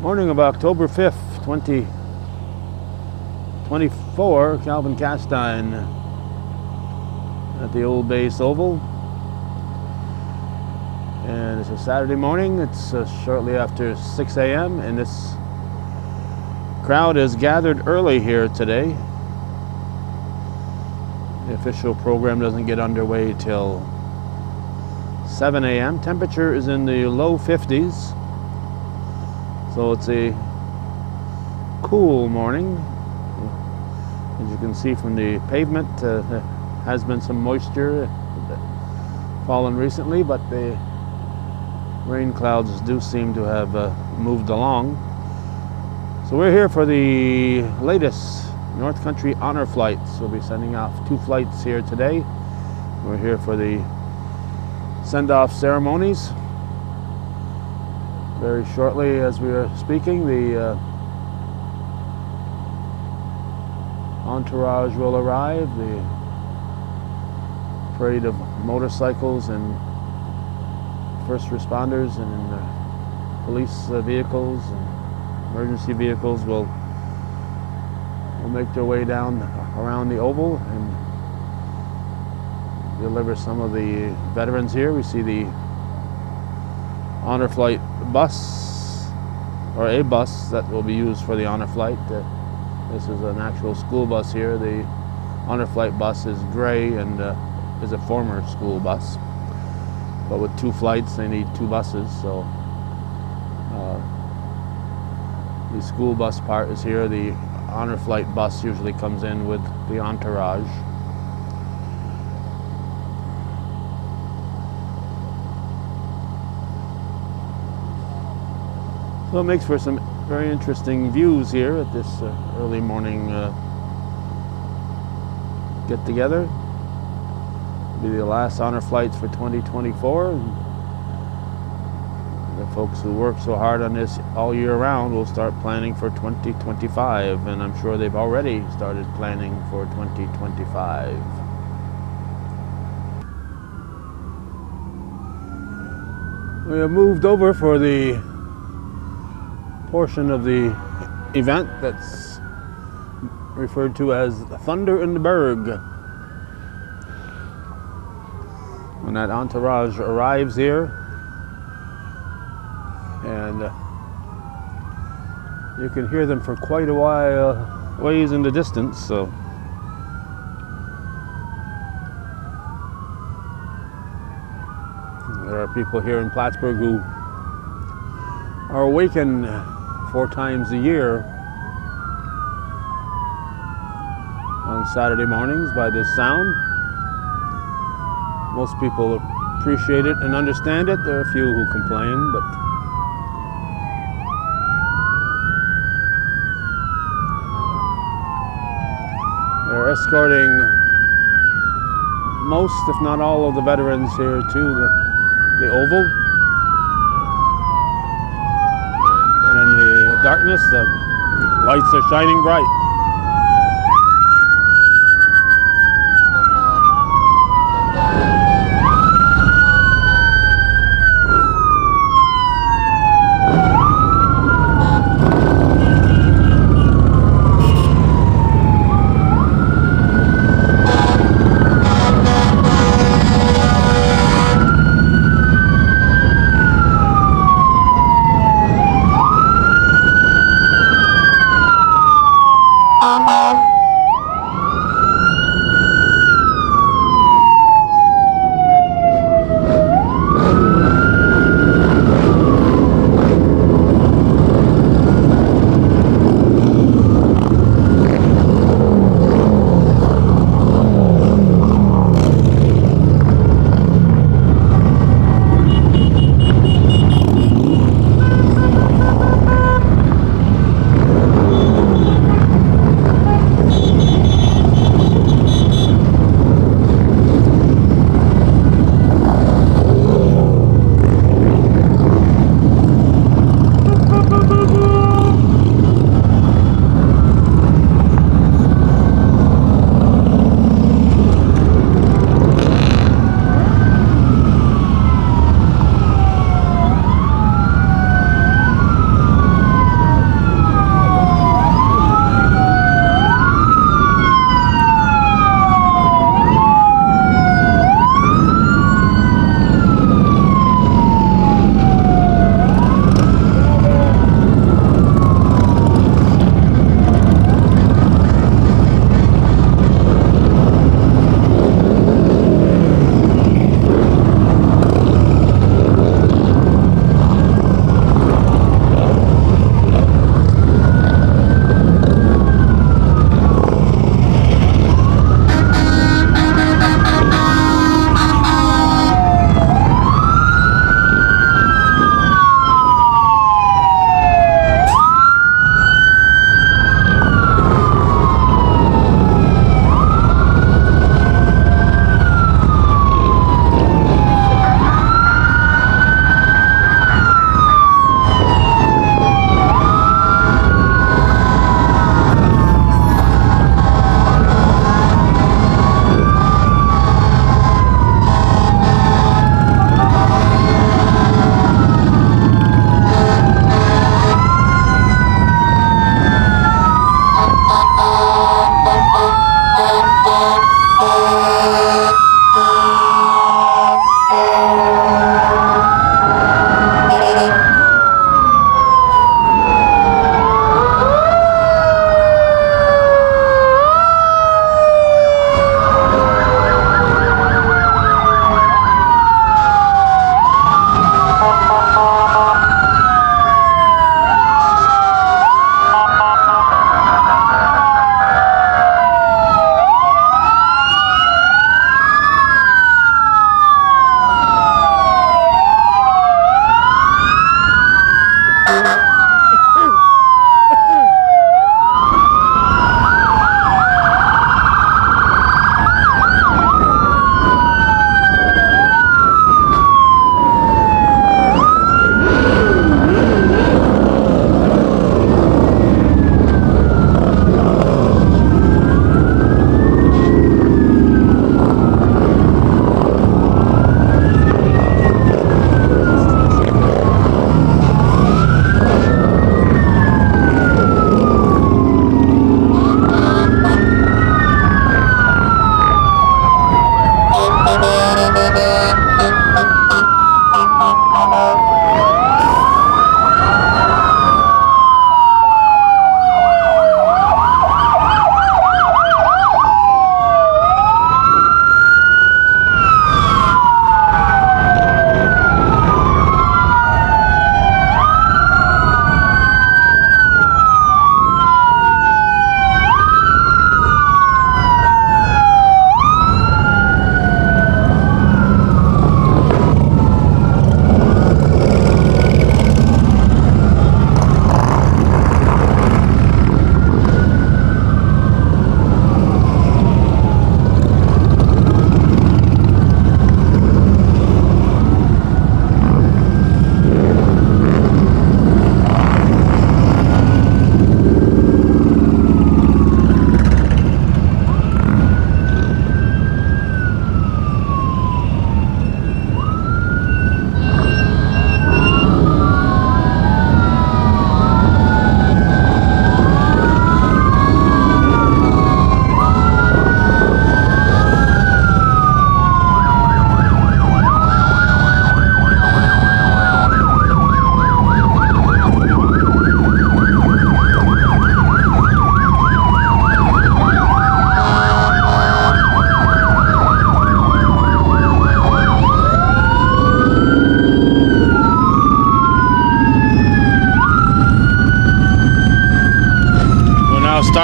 Morning of October 5th, 2024, Calvin Castine at the Old Base Oval. And it's a Saturday morning. It's shortly after 6 a.m. and this crowd has gathered early here today. The official program doesn't get underway till 7 a.m. Temperature is in the low 50s. So it's a cool morning. As you can see from the pavement, there has been some moisture fallen recently, but the rain clouds do seem to have moved along. So we're here for the latest North Country honor flights. We'll be sending off 2 flights here today. We're here for the send-off ceremonies. Very shortly, as we are speaking, the entourage will arrive. The parade of motorcycles and first responders and police vehicles and emergency vehicles will make their way down around the oval and deliver some of the veterans here. We see the honor flight bus, or a bus that will be used for the honor flight. This is an actual school bus here. The honor flight bus is gray and is a former school bus. But with 2 flights, they need 2 buses. So the school bus part is here. The honor flight bus usually comes in with the entourage. So it makes for some very interesting views here at this early morning get together. It'll be the last honor flights for 2024. And the folks who work so hard on this all year round will start planning for 2025, and I'm sure they've already started planning for 2025. We have moved over for the portion of the event that's referred to as Thunder in the Berg. When that entourage arrives here, and you can hear them for quite a while, ways in the distance. So there are people here in Plattsburgh who are awakened 4 times a year on Saturday mornings by this sound. Most people appreciate it and understand it. There are a few who complain, but they're escorting most, if not all, of the veterans here to the Oval. And in the darkness, the lights are shining bright.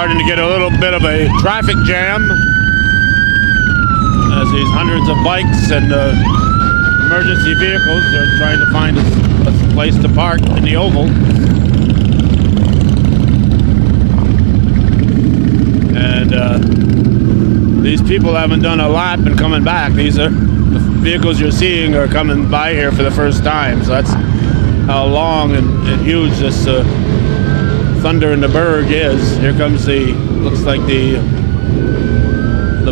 starting to get a little bit of a traffic jam as these hundreds of bikes and emergency vehicles are trying to find a place to park in the oval. And these people haven't done a lap and coming back. These are the vehicles you're seeing are coming by here for the first time. So that's how long and huge this Thunder in the Berg is. Here comes looks like the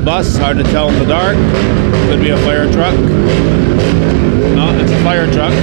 bus, hard to tell in the dark. Could be a fire truck. No, it's a fire truck.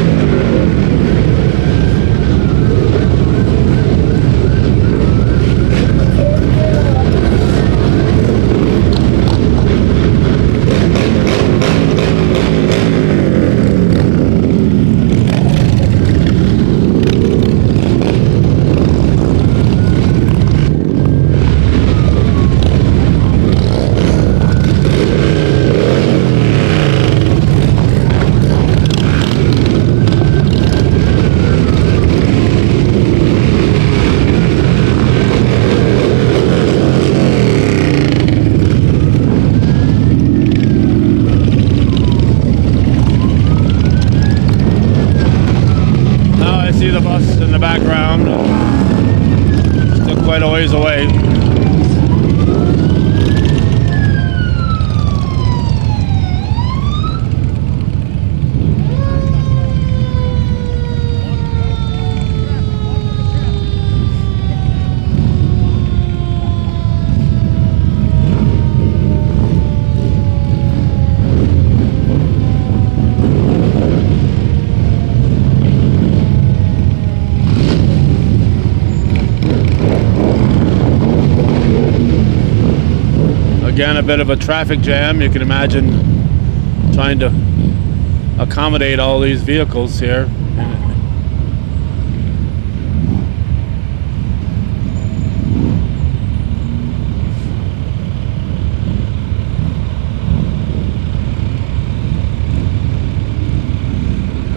Background, still quite a ways away. Again, a bit of a traffic jam. You can imagine trying to accommodate all these vehicles here.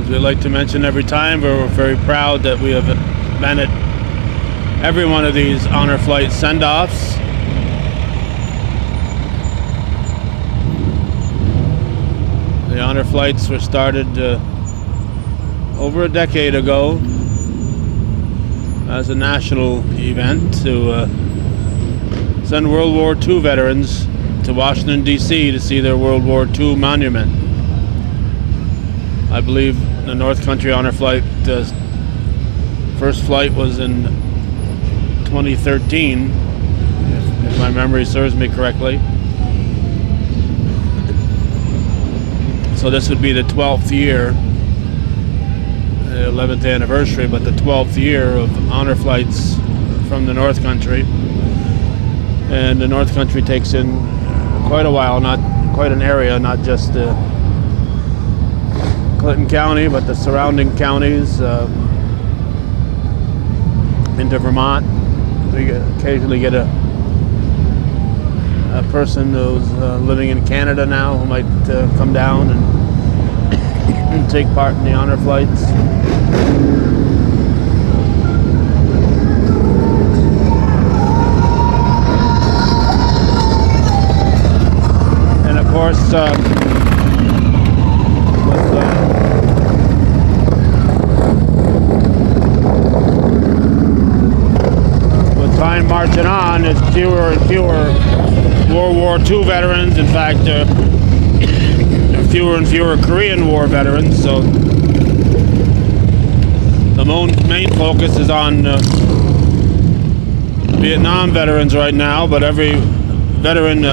As we like to mention every time, we're very proud that we have been at every one of these honor flight send-offs. The honor flights were started over a decade ago as a national event to send World War II veterans to Washington, D.C. to see their World War II monument. I believe the North Country honor flight, first flight was in 2013, if my memory serves me correctly. So this would be the 12th year, the 11th anniversary, but the 12th year of honor flights from the North Country. And the North Country takes in quite a while, not quite an area, not just Clinton County, but the surrounding counties into Vermont. We occasionally get a person who's living in Canada now who might come down and take part in the honor flights. And of course, with time marching on, there's fewer and fewer World War II veterans. In fact, fewer and fewer Korean War veterans. So the main focus is on Vietnam veterans right now, but every veteran,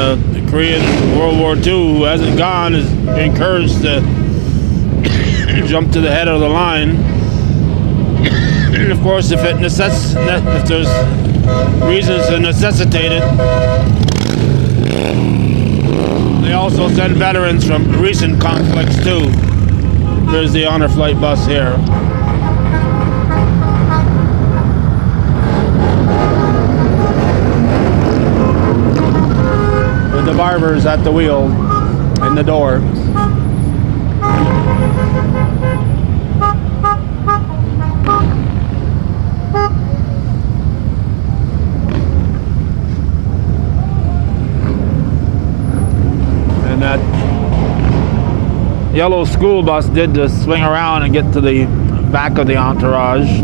Korean World War II who hasn't gone is encouraged to jump to the head of the line. And of course, if there's reasons to necessitate it, they also send veterans from recent conflicts too. There's the honor flight bus here. With the barbers at the wheel and the door. yellow school bus did to swing around and get to the back of the entourage.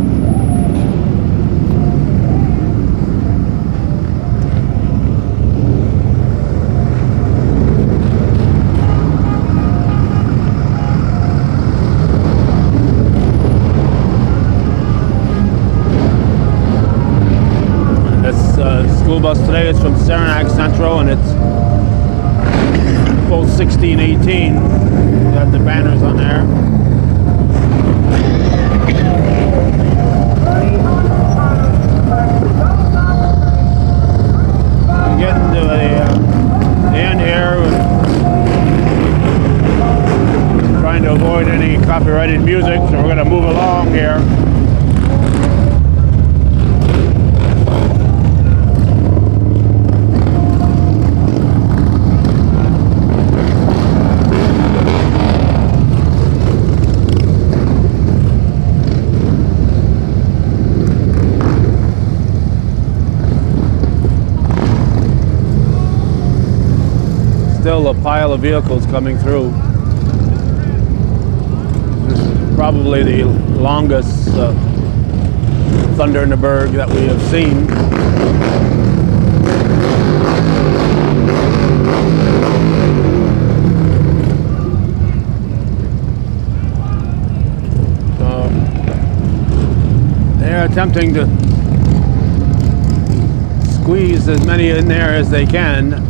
School bus today is from Saranac Central, and it's both 1618. Got the banners on there. We're getting to the end here. We're trying to avoid any copyrighted music, so we're going to move along here. Still a pile of vehicles coming through. This is probably the longest thunder in the berg that we have seen. So they're attempting to squeeze as many in there as they can.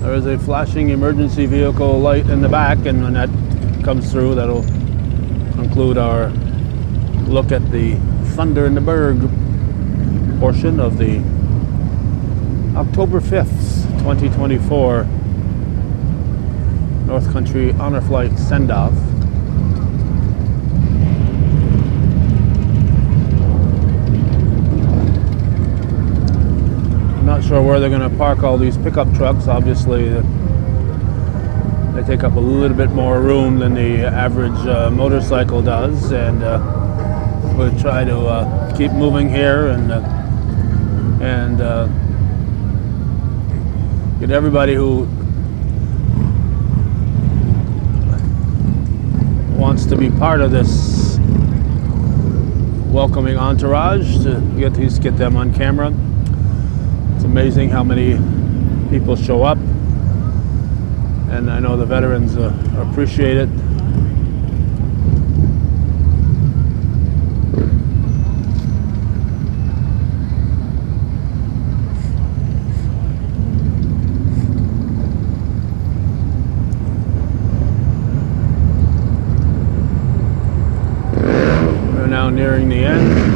There's a flashing emergency vehicle light in the back, and when that comes through, that'll conclude our look at the Thunder in the Berg portion of the October 5th, 2024 North Country Honor Flight send-off. Not sure where they're going to park all these pickup trucks. Obviously, they take up a little bit more room than the average motorcycle does, and we'll try to keep moving here and get everybody who wants to be part of this welcoming entourage to at least get them on camera. It's amazing how many people show up, and I know the veterans appreciate it. We're now nearing the end.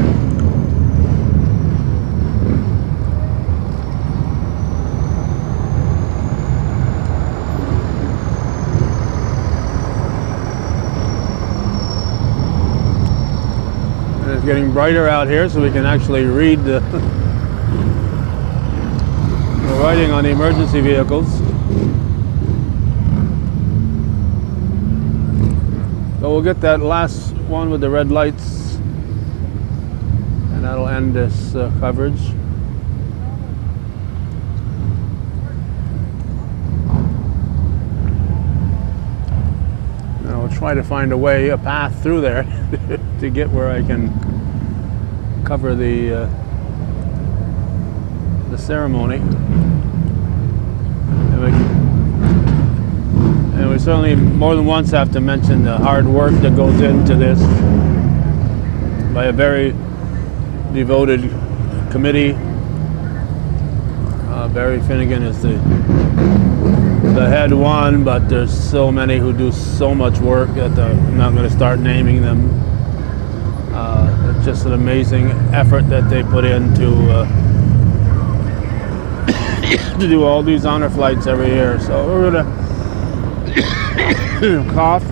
It's getting brighter out here, so we can actually read the writing on the emergency vehicles. So we'll get that last one with the red lights, and that'll end this coverage. Now we'll try to find a path through there to get where I can cover the ceremony. And we certainly more than once have to mention the hard work that goes into this by a very devoted committee. Barry Finnegan is the head one, but there's so many who do so much work that I'm not going to start naming them. It's just an amazing effort that they put in to to do all these honor flights every year. So we're gonna cough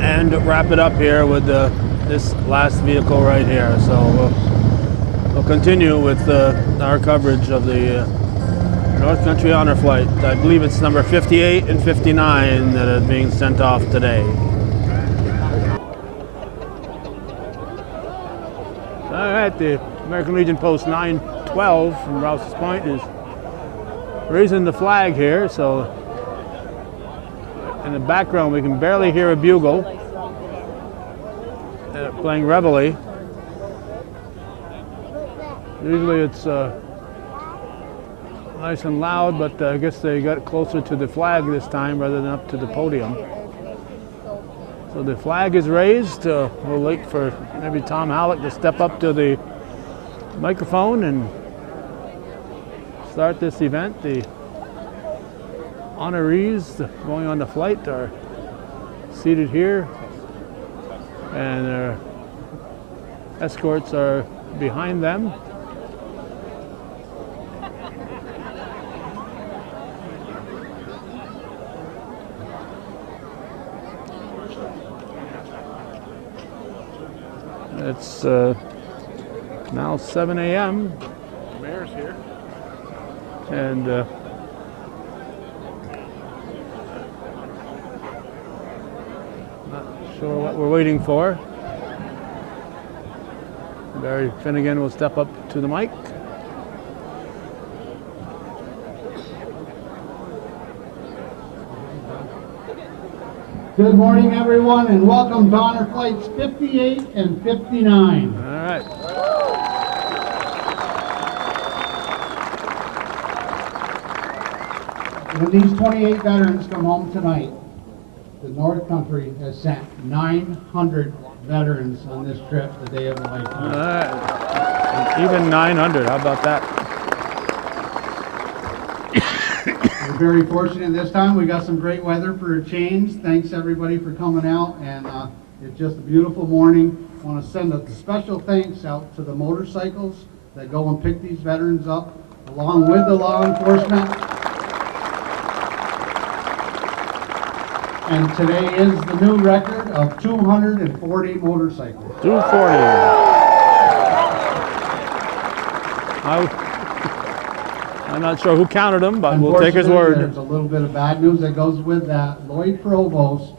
and wrap it up here with this last vehicle right here. So we'll continue with our coverage of the North Country Honor Flight. I believe it's number 58 and 59 that are being sent off today. All right, the American Legion Post 912 from Rouse's Point is raising the flag here. So in the background we can barely hear a bugle. They're playing reveille. Usually it's nice and loud, but I guess they got closer to the flag this time rather than up to the podium. So the flag is raised. We'll wait for maybe Tom Halleck to step up to the microphone and start this event. The honorees going on the flight are seated here, and their escorts are behind them. It's now 7 a.m. The mayor's here. And not sure what we're waiting for. Barry Finnegan will step up to the mic. Good morning, everyone, and welcome to Honor Flights 58 and 59. All right. When these 28 veterans come home tonight, the North Country has sent 900 veterans on this trip, the day of a lifetime. All right. Even 900, how about that? We're very fortunate this time. We got some great weather for a change. Thanks everybody for coming out, and it's just a beautiful morning. I want to send a special thanks out to the motorcycles that go and pick these veterans up, along with the law enforcement. And today is the new record of 240 motorcycles. 240. I'm not sure who counted them, but we'll take his word. There's a little bit of bad news that goes with that. Lloyd Provost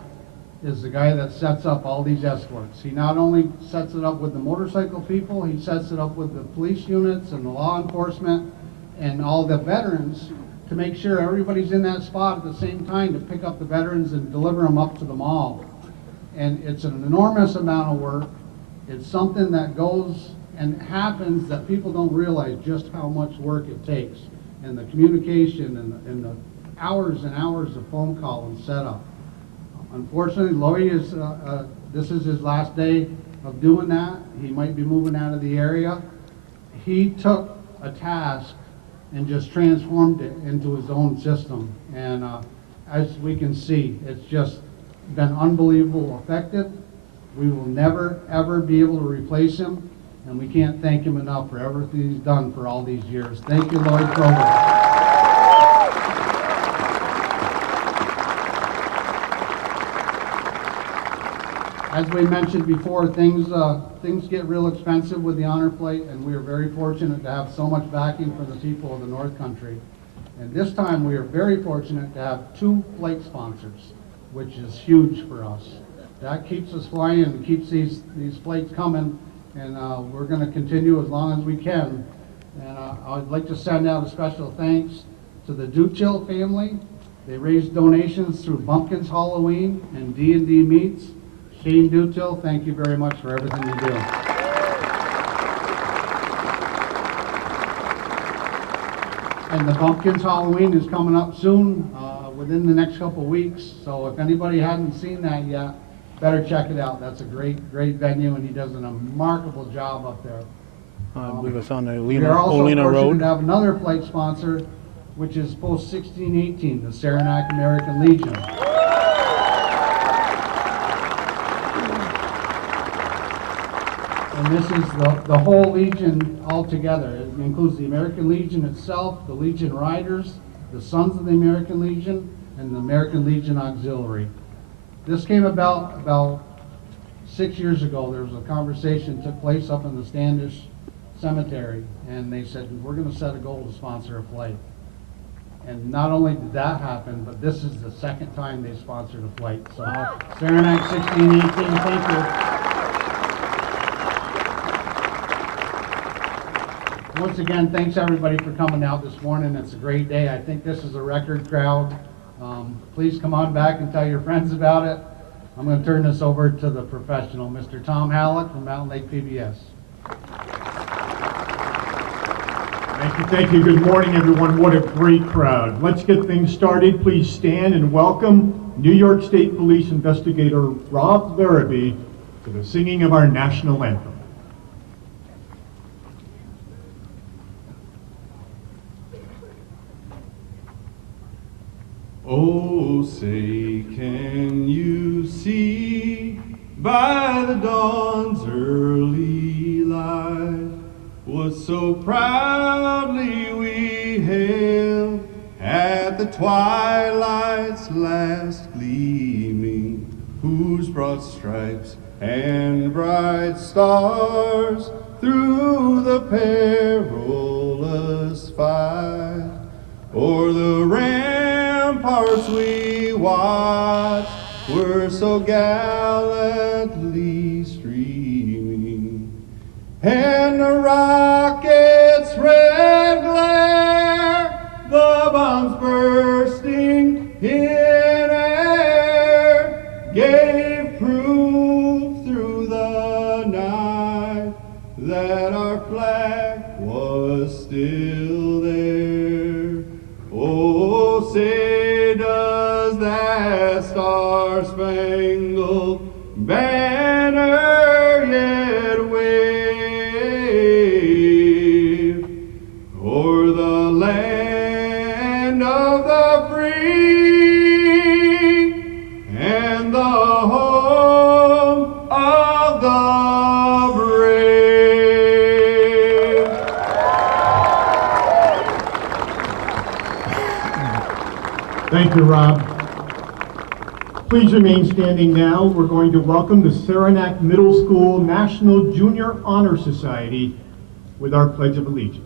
is the guy that sets up all these escorts. He not only sets it up with the motorcycle people, he sets it up with the police units and the law enforcement and all the veterans to make sure everybody's in that spot at the same time to pick up the veterans and deliver them up to the mall. And it's an enormous amount of work. It's something that goes and happens that people don't realize just how much work it takes, and the communication and the hours and hours of phone call and setup. Unfortunately, Lloyd is, this is his last day of doing that. He might be moving out of the area. He took a task and just transformed it into his own system. And as we can see, it's just been unbelievable effective. We will never, ever be able to replace him, and we can't thank him enough for everything he's done for all these years. Thank you, Lloyd Provost. As we mentioned before, things get real expensive with the honor flight, and we are very fortunate to have so much backing from the people of the North Country. And this time we are very fortunate to have 2 flight sponsors, which is huge for us. That keeps us flying and keeps these flights coming, and we're going to continue as long as we can. And I'd like to send out a special thanks to the Duchill family. They raised donations through Bumpkins Halloween and D&D Meats. Shane Duchill, thank you very much for everything you do. And the Bumpkins Halloween is coming up soon, within the next couple of weeks. So if anybody hadn't seen that yet, better check it out. That's a great venue, and he does a remarkable job up there. I believe it's on the We are also Olena fortunate Road. to have another flight sponsor, which is Post 1618, the Saranac American Legion. And this is the whole Legion altogether. It includes the American Legion itself, the Legion Riders, the Sons of the American Legion, and the American Legion Auxiliary. This came about 6 years ago. There was a conversation took place up in the Standish Cemetery, and they said, we're going to set a goal to sponsor a flight. And not only did that happen, but this is the second time they sponsored a flight. So, Saranac 1618, thank you. Once again, thanks everybody for coming out this morning. It's a great day. I think this is a record crowd. Please come on back and tell your friends about it. I'm going to turn this over to the professional, Mr. Tom Hallett from Mountain Lake PBS. Thank you. Good morning, everyone. What a great crowd. Let's get things started. Please stand and welcome New York State Police Investigator Rob Larrabee to the singing of our national anthem. Oh, say, can you see by the dawn's early light what so proudly we hailed at the twilight's last gleaming, whose broad stripes and bright stars through the perilous fight o'er the ramparts we watched were so gallantly streaming, and the rocket's red glare, the bombs bursting in air, gave proof through the night that our flag was still there. Oh, say does that star-spangled banner yet wave o'er the land of the free and the home of the brave? Thank you, Rob. Please remain standing now. We're going to welcome the Saranac Middle School National Junior Honor Society with our Pledge of Allegiance.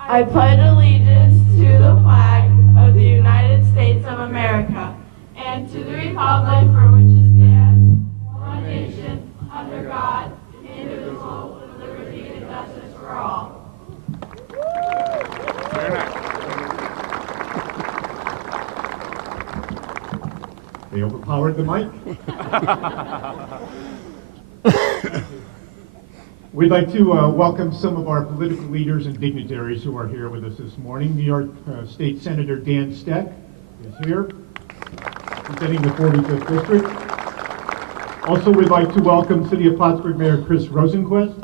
I pledge allegiance to the flag of the United States of America and to the republic for which it stands, one nation, under God, indivisible, with liberty and justice for all. They overpowered the mic. We'd like to welcome some of our political leaders and dignitaries who are here with us this morning. New York State Senator Dan Steck is here, representing the 45th District. Also, we'd like to welcome City of Plattsburgh Mayor Chris Rosenquist,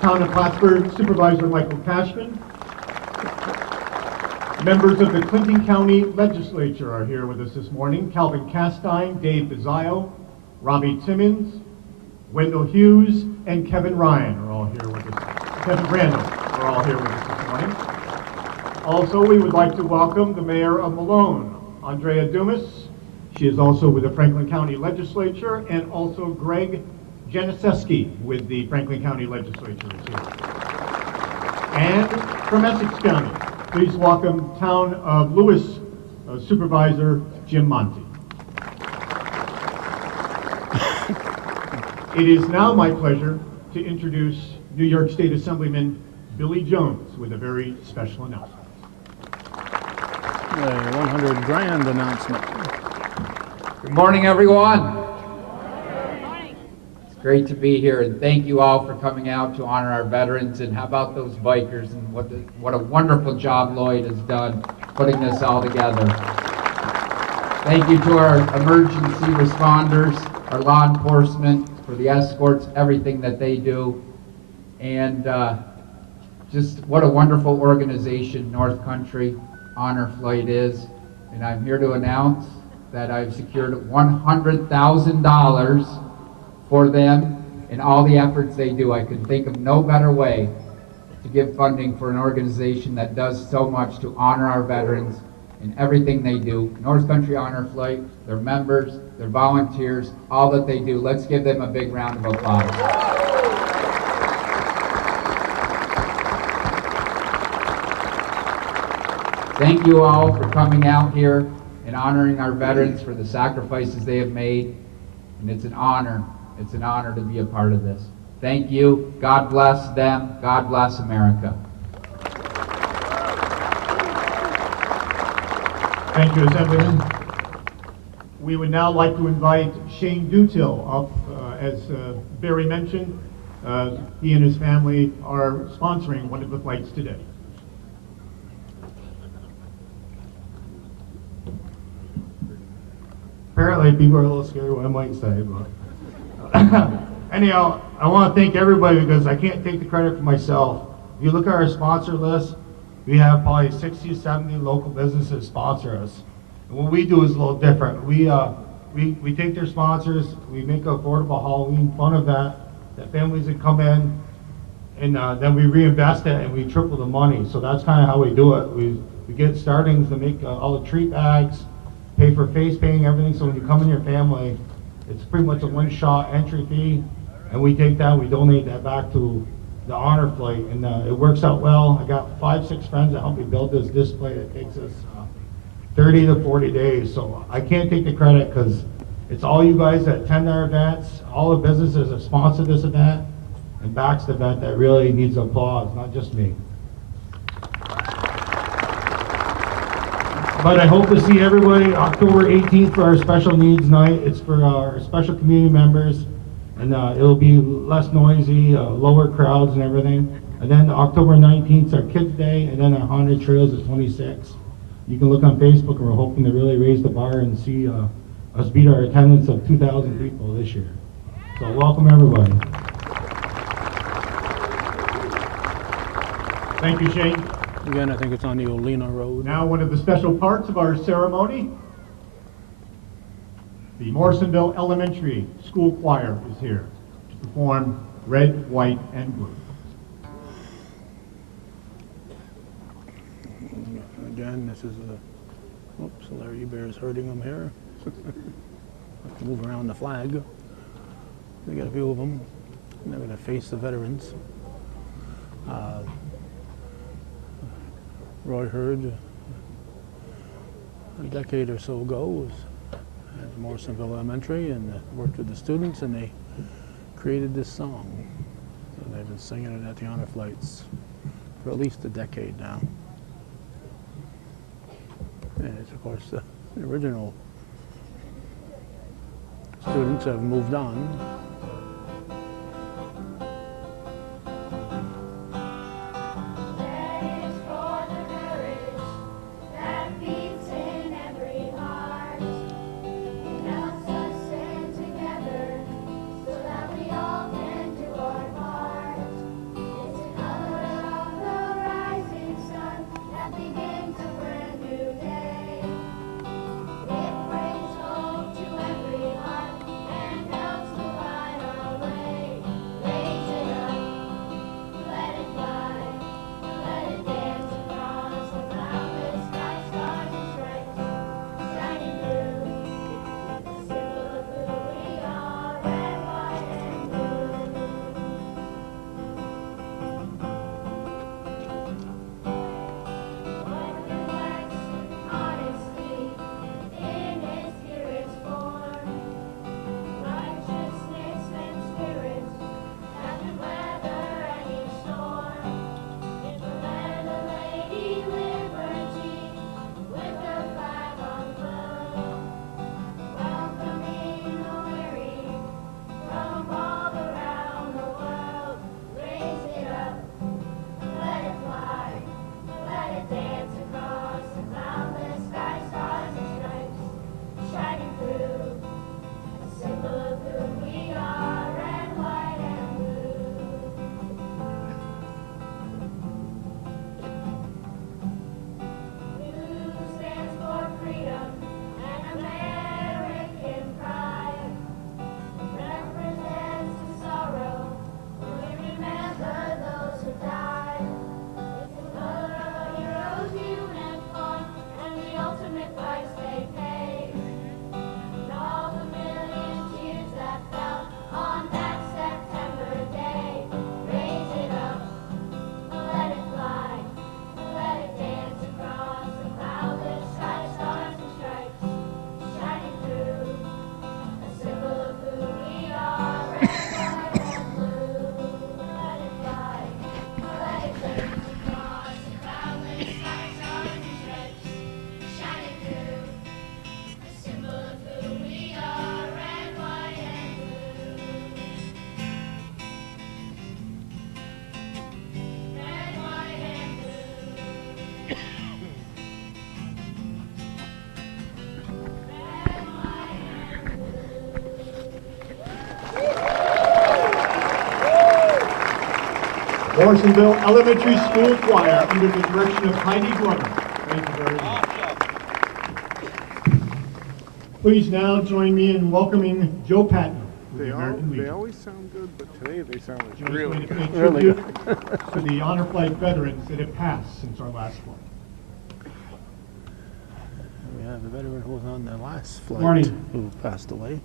Town of Plattsburgh Supervisor Michael Cashman. Members of the Clinton County Legislature are here with us this morning. Calvin Castine, Dave Bizio, Robbie Timmons, Wendell Hughes, and Kevin Ryan are all here with us. Kevin Randall are all here with us this morning. Also, we would like to welcome the Mayor of Malone, Andrea Dumas. She is also with the Franklin County Legislature, and also Greg Janicewski with the Franklin County Legislature is here. And from Essex County, please welcome Town of Lewis Supervisor Jim Monty. It is now my pleasure to introduce New York State Assemblyman Billy Jones with a very special announcement. The 100 grand announcement. Good morning, everyone. It's great to be here, and thank you all for coming out to honor our veterans. And how about those bikers, and what a wonderful job Lloyd has done putting this all together. Thank you to our emergency responders, our law enforcement, for the escorts, everything that they do. And just what a wonderful organization, North Country. honor flight is, and I'm here to announce that I've secured $100,000 for them and all the efforts they do. I could think of no better way to give funding for an organization that does so much to honor our veterans in everything they do. North Country Honor Flight, their members, their volunteers, all that they do. Let's give them a big round of applause. Thank you all for coming out here and honoring our veterans for the sacrifices they have made. And it's an honor to be a part of this. Thank you. God bless them. God bless America. Thank you, Assemblyman. We would now like to invite Shane Dutil up. As Barry mentioned, he and his family are sponsoring one of the flights today. Apparently people are a little scared what I might say, but anyhow, I want to thank everybody because I can't take the credit for myself. If you look at our sponsor list, we have probably 60 or 70 local businesses sponsor us. And what we do is a little different. We take their sponsors, we make an affordable Halloween fun event that families can come in, and then we reinvest it and we triple the money. So that's kind of how we do it. We get startings to make all the treat bags, pay for face painting, everything. So when you come in your family, it's pretty much a one-shot entry fee, and we take that and we donate that back to the honor flight, and it works out well. I got 5-6 friends that helped me build this display that takes us 30 to 40 days. So I can't take the credit because it's all you guys that attend our events, all the businesses that sponsor this event and backs the event that really needs applause, not just me. But I hope to see everybody October 18th for our special needs night. It's for our special community members, and it'll be less noisy, lower crowds and everything. And then October 19th is our Kids Day, and then our Haunted Trails is 26th. You can look on Facebook, and we're hoping to really raise the bar and see us beat our attendance of 2,000 people this year. So welcome everybody. Thank you, Shane. Again, I think it's on the Olena Road. Now, one of the special parts of our ceremony, the Morrisonville Elementary School Choir is here to perform Red, White, and Blue. Again, this is a, oops, Larry Bear's hurting them here. Have to move around the flag. We got a few of them. They're going to face the veterans. Roy Hurd, a decade or so ago, was at Morrisonville Elementary and worked with the students, and they created this song. So they've been singing it at the honor flights for at least a decade now. And it's, of course, the original students have moved on. It brings hope to every heart and helps the Morrisonville Elementary School Choir under the direction of Heidi Glover. Thank you very much. Please now join me in welcoming Joe Patton to the American Legion. They always sound good, but today they sound Joe's really going to good. pay tribute to the honor flight veterans that have passed since our last flight. We have a veteran who was on the last flight Morning. who passed away.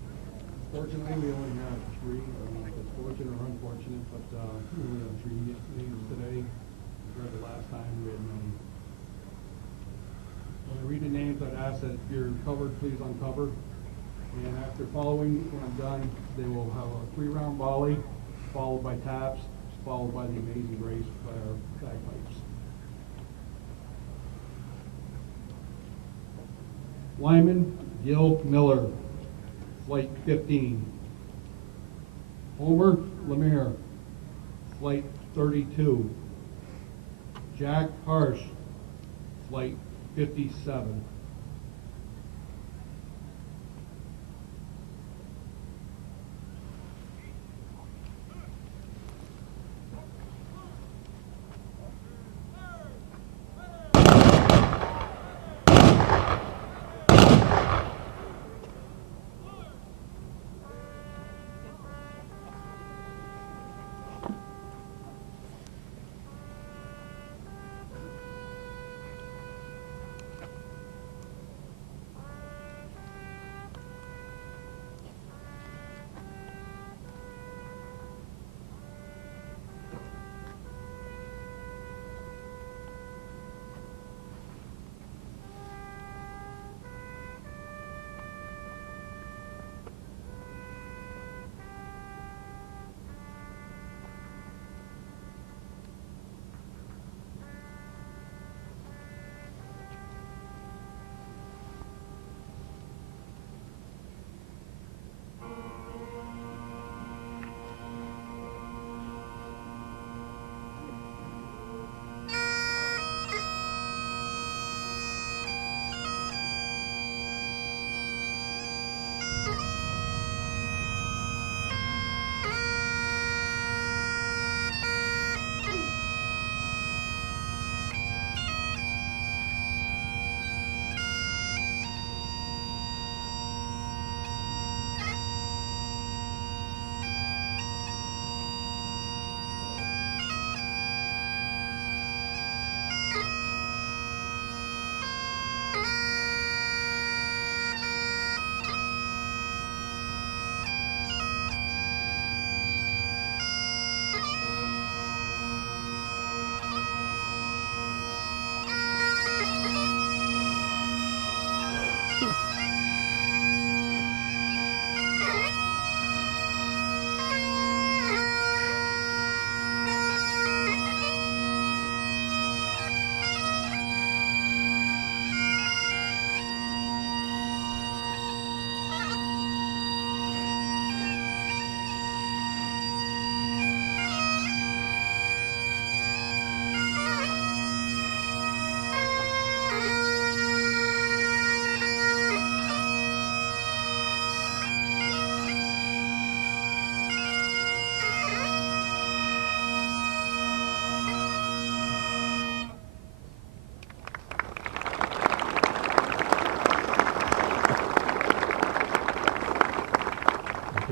Fortunately, we only have three. I don't know if it's fortunate or unfortunate, but we only have three names today. Compared to last time, we had many. When I read the names, I'd ask that if you're covered, please uncover. And after following, when I'm done, they will have a 3-round volley, followed by taps, followed by the Amazing Grace by our bagpipes. Lyman Gil Miller, Flight 15. Homer Lemire, Flight 32. Jack Harsh, Flight 57.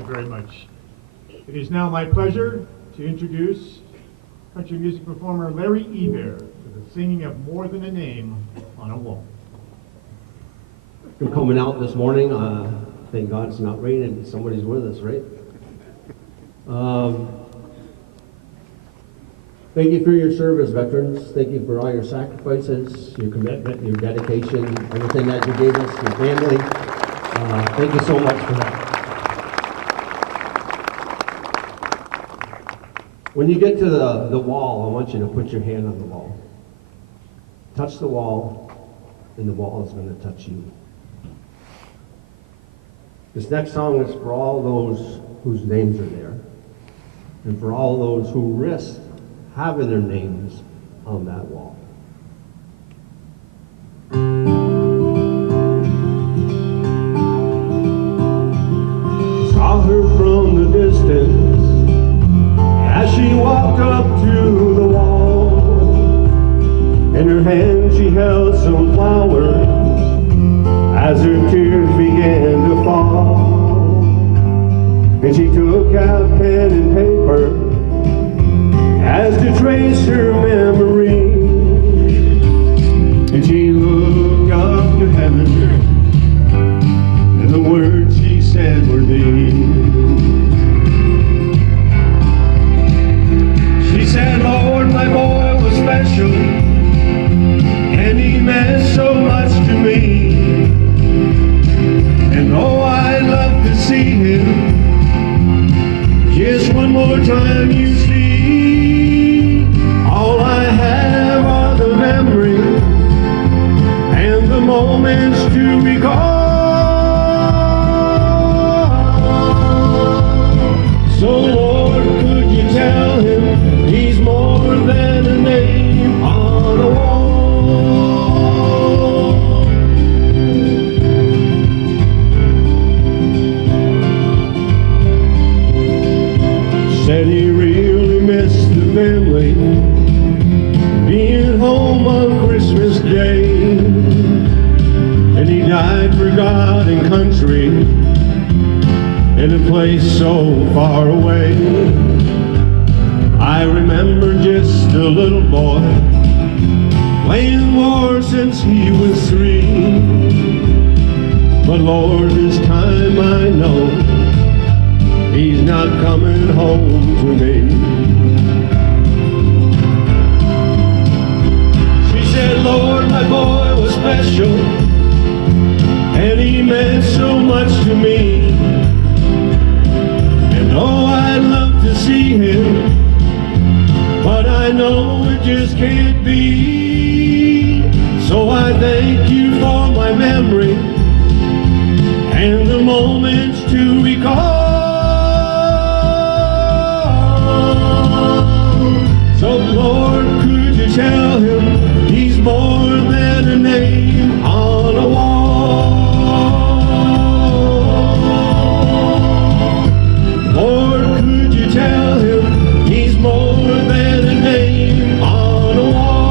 Very much. It is now my pleasure to introduce country music performer Larry Ebert to the singing of More Than a Name on a Wall. For coming out this morning. Thank God it's not raining. Somebody's with us, right? Thank you for your service, veterans. Thank you for all your sacrifices, your commitment, your dedication, everything that you gave us, your family. Thank you so much for that. When you get to the wall, I want you to put your hand on the wall. Touch the wall, and the wall is going to touch you. This next song is for all those whose names are there, and for all those who risked having their names on that wall. Saw her from the distance as she walked up to the she held some flowers as her tears began to fall. And she took out pen and paper as to trace her memory. And she looked up to heaven, and the words she said were these. She said, Lord, my boy was special, and he meant so much to me. And oh, I'd love to see him just one more time, you see. All I have are the memories and the moments to recall. So Lord, could you tell him he's more than a name on a wall? Said he really missed the family, being home on Christmas Day. And he died for God and country in a place so far away. I remember just a little boy playing war since he was 3. But Lord, this time I know he's not coming home to me. She said, Lord, my boy was special, and he meant so much to me. And oh, I'd love to see him, but I know it just can't be. So I thank you for my memory and the moments to recall. So Lord, could you tell him he's more than a name on a wall? Lord, could you tell him he's more than a name on a wall?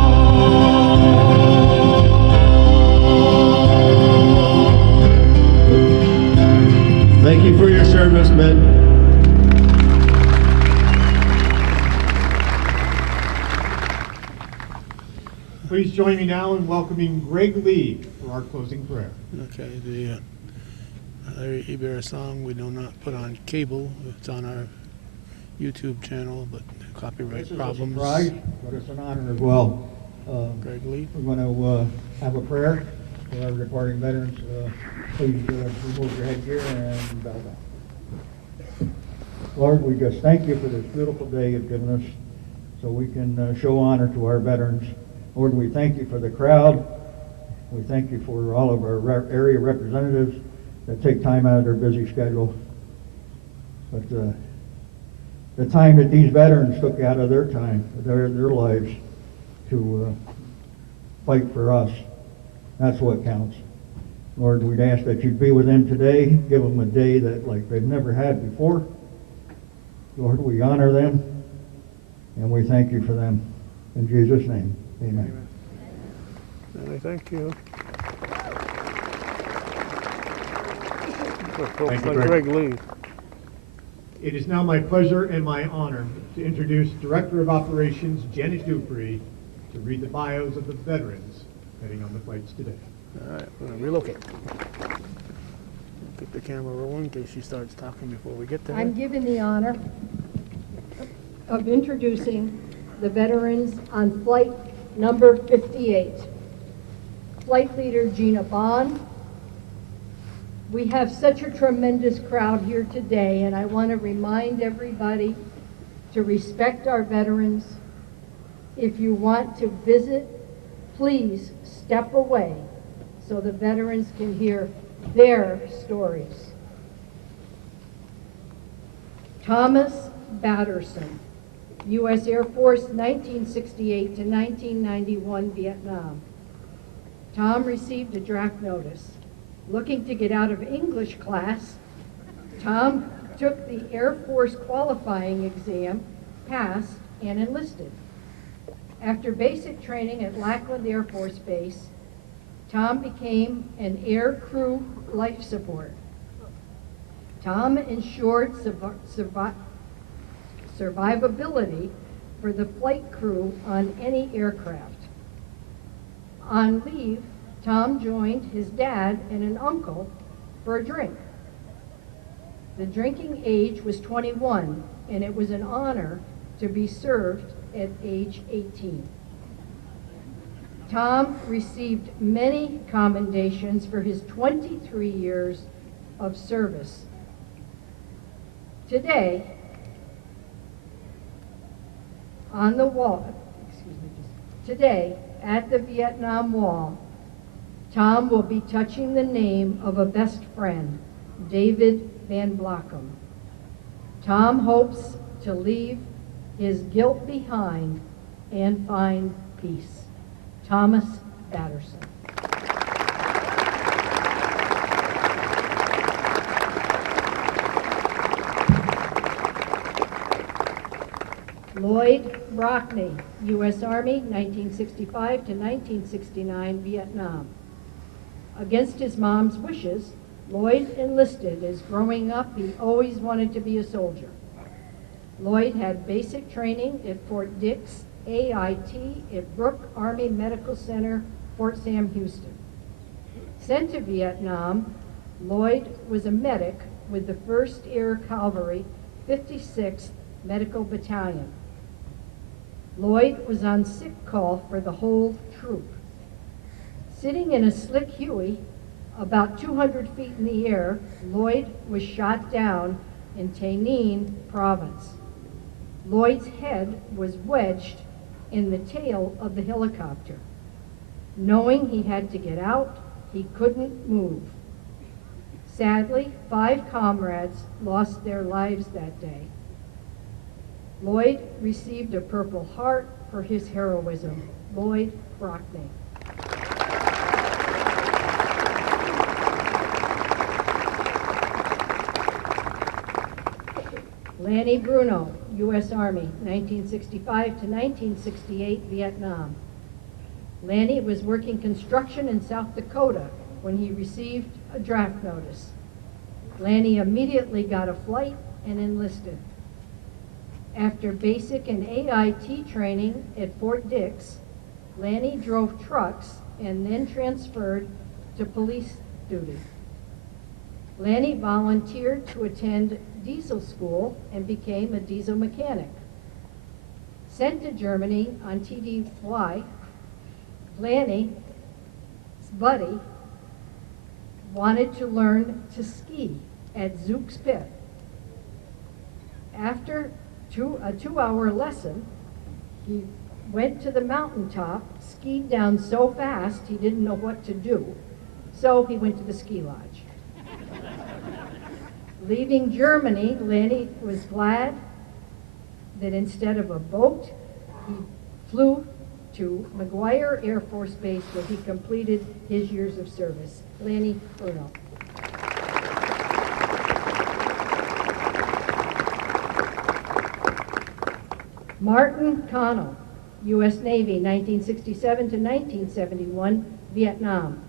Thank you for your service, men. Please join me now in welcoming Greg Lee for our closing prayer. Okay, the Larry Eber song we do not put on cable. It's on our YouTube channel, but copyright problems. This is a surprise, but it's an honor as well. Greg Lee. We're going to have a prayer for our departing veterans. Please remove your headgear and bow down. Lord, we just thank you for this beautiful day you've given us so we can show honor to our veterans. Lord, we thank you for the crowd. We thank you for all of our area representatives that take time out of their busy schedule. But the time that these veterans took out of their time, their lives, to fight for us, that's what counts. Lord, we'd ask that you'd be with them today, give them a day that like they've never had before. Lord, we honor them, and we thank you for them. In Jesus' name, amen. Amen. Thank you. Thank you, Greg Lee. It is now my pleasure and my honor to introduce Director of Operations Janet Dupree to read the bios of the veterans heading on the flights today. All right, we're going to relocate. Keep the camera rolling in case she starts talking before we get there. I'm given the honor of introducing the veterans on flight number 58. Flight leader Gina Bond. We have such a tremendous crowd here today, and I want to remind everybody to respect our veterans. If you want to visit, please step away so the veterans can hear their stories. Thomas Batterson, U.S. Air Force, 1968 to 1991, Vietnam. Tom received a draft notice. Looking to get out of English class, Tom took the Air Force qualifying exam, passed, and enlisted. After basic training at Lackland Air Force Base, Tom became an air crew life support. Tom ensured survivability for the flight crew on any aircraft. On leave, Tom joined his dad and an uncle for a drink. The drinking age was 21, and it was an honor to be served at age 18. Tom received many commendations for his 23 years of service. Today, on the wall, today at the Vietnam Wall, Tom will be touching the name of a best friend, David Van Blockum. Tom hopes to leave his guilt behind and find peace. Thomas Batterson. Lloyd Brockney, U.S. Army, 1965 to 1969, Vietnam. Against his mom's wishes, Lloyd enlisted. As growing up, he always wanted to be a soldier. Lloyd had basic training at Fort Dix, AIT at Brooke Army Medical Center, Fort Sam Houston. Sent to Vietnam, Lloyd was a medic with the 1st Air Cavalry, 56th Medical Battalion. Lloyd was on sick call for the whole troop. Sitting in a slick Huey, about 200 feet in the air, Lloyd was shot down in Tay Ninh province. Lloyd's head was wedged in the tail of the helicopter. Knowing he had to get out, he couldn't move. Sadly, 5 comrades lost their lives that day. Lloyd received a Purple Heart for his heroism. Lloyd Brockney. Lanny Bruno, U.S. Army, 1965 to 1968, Vietnam. Lanny was working construction in South Dakota when he received a draft notice. Lanny immediately got a flight and enlisted. After basic and AIT training at Fort Dix, Lanny drove trucks and then transferred to police duty. Lanny volunteered to attend diesel school and became a diesel mechanic. Sent to Germany on TDY, Lanny's buddy wanted to learn to ski at Zook's Pit. After a 2-hour lesson, he went to the mountaintop, skied down so fast he didn't know what to do, so he went to the ski lodge. Leaving Germany, Lanny was glad that instead of a boat, he flew to McGuire Air Force Base where he completed his years of service. Lanny Bruno. Martin Connell, U.S. Navy, 1967 to 1971, Vietnam.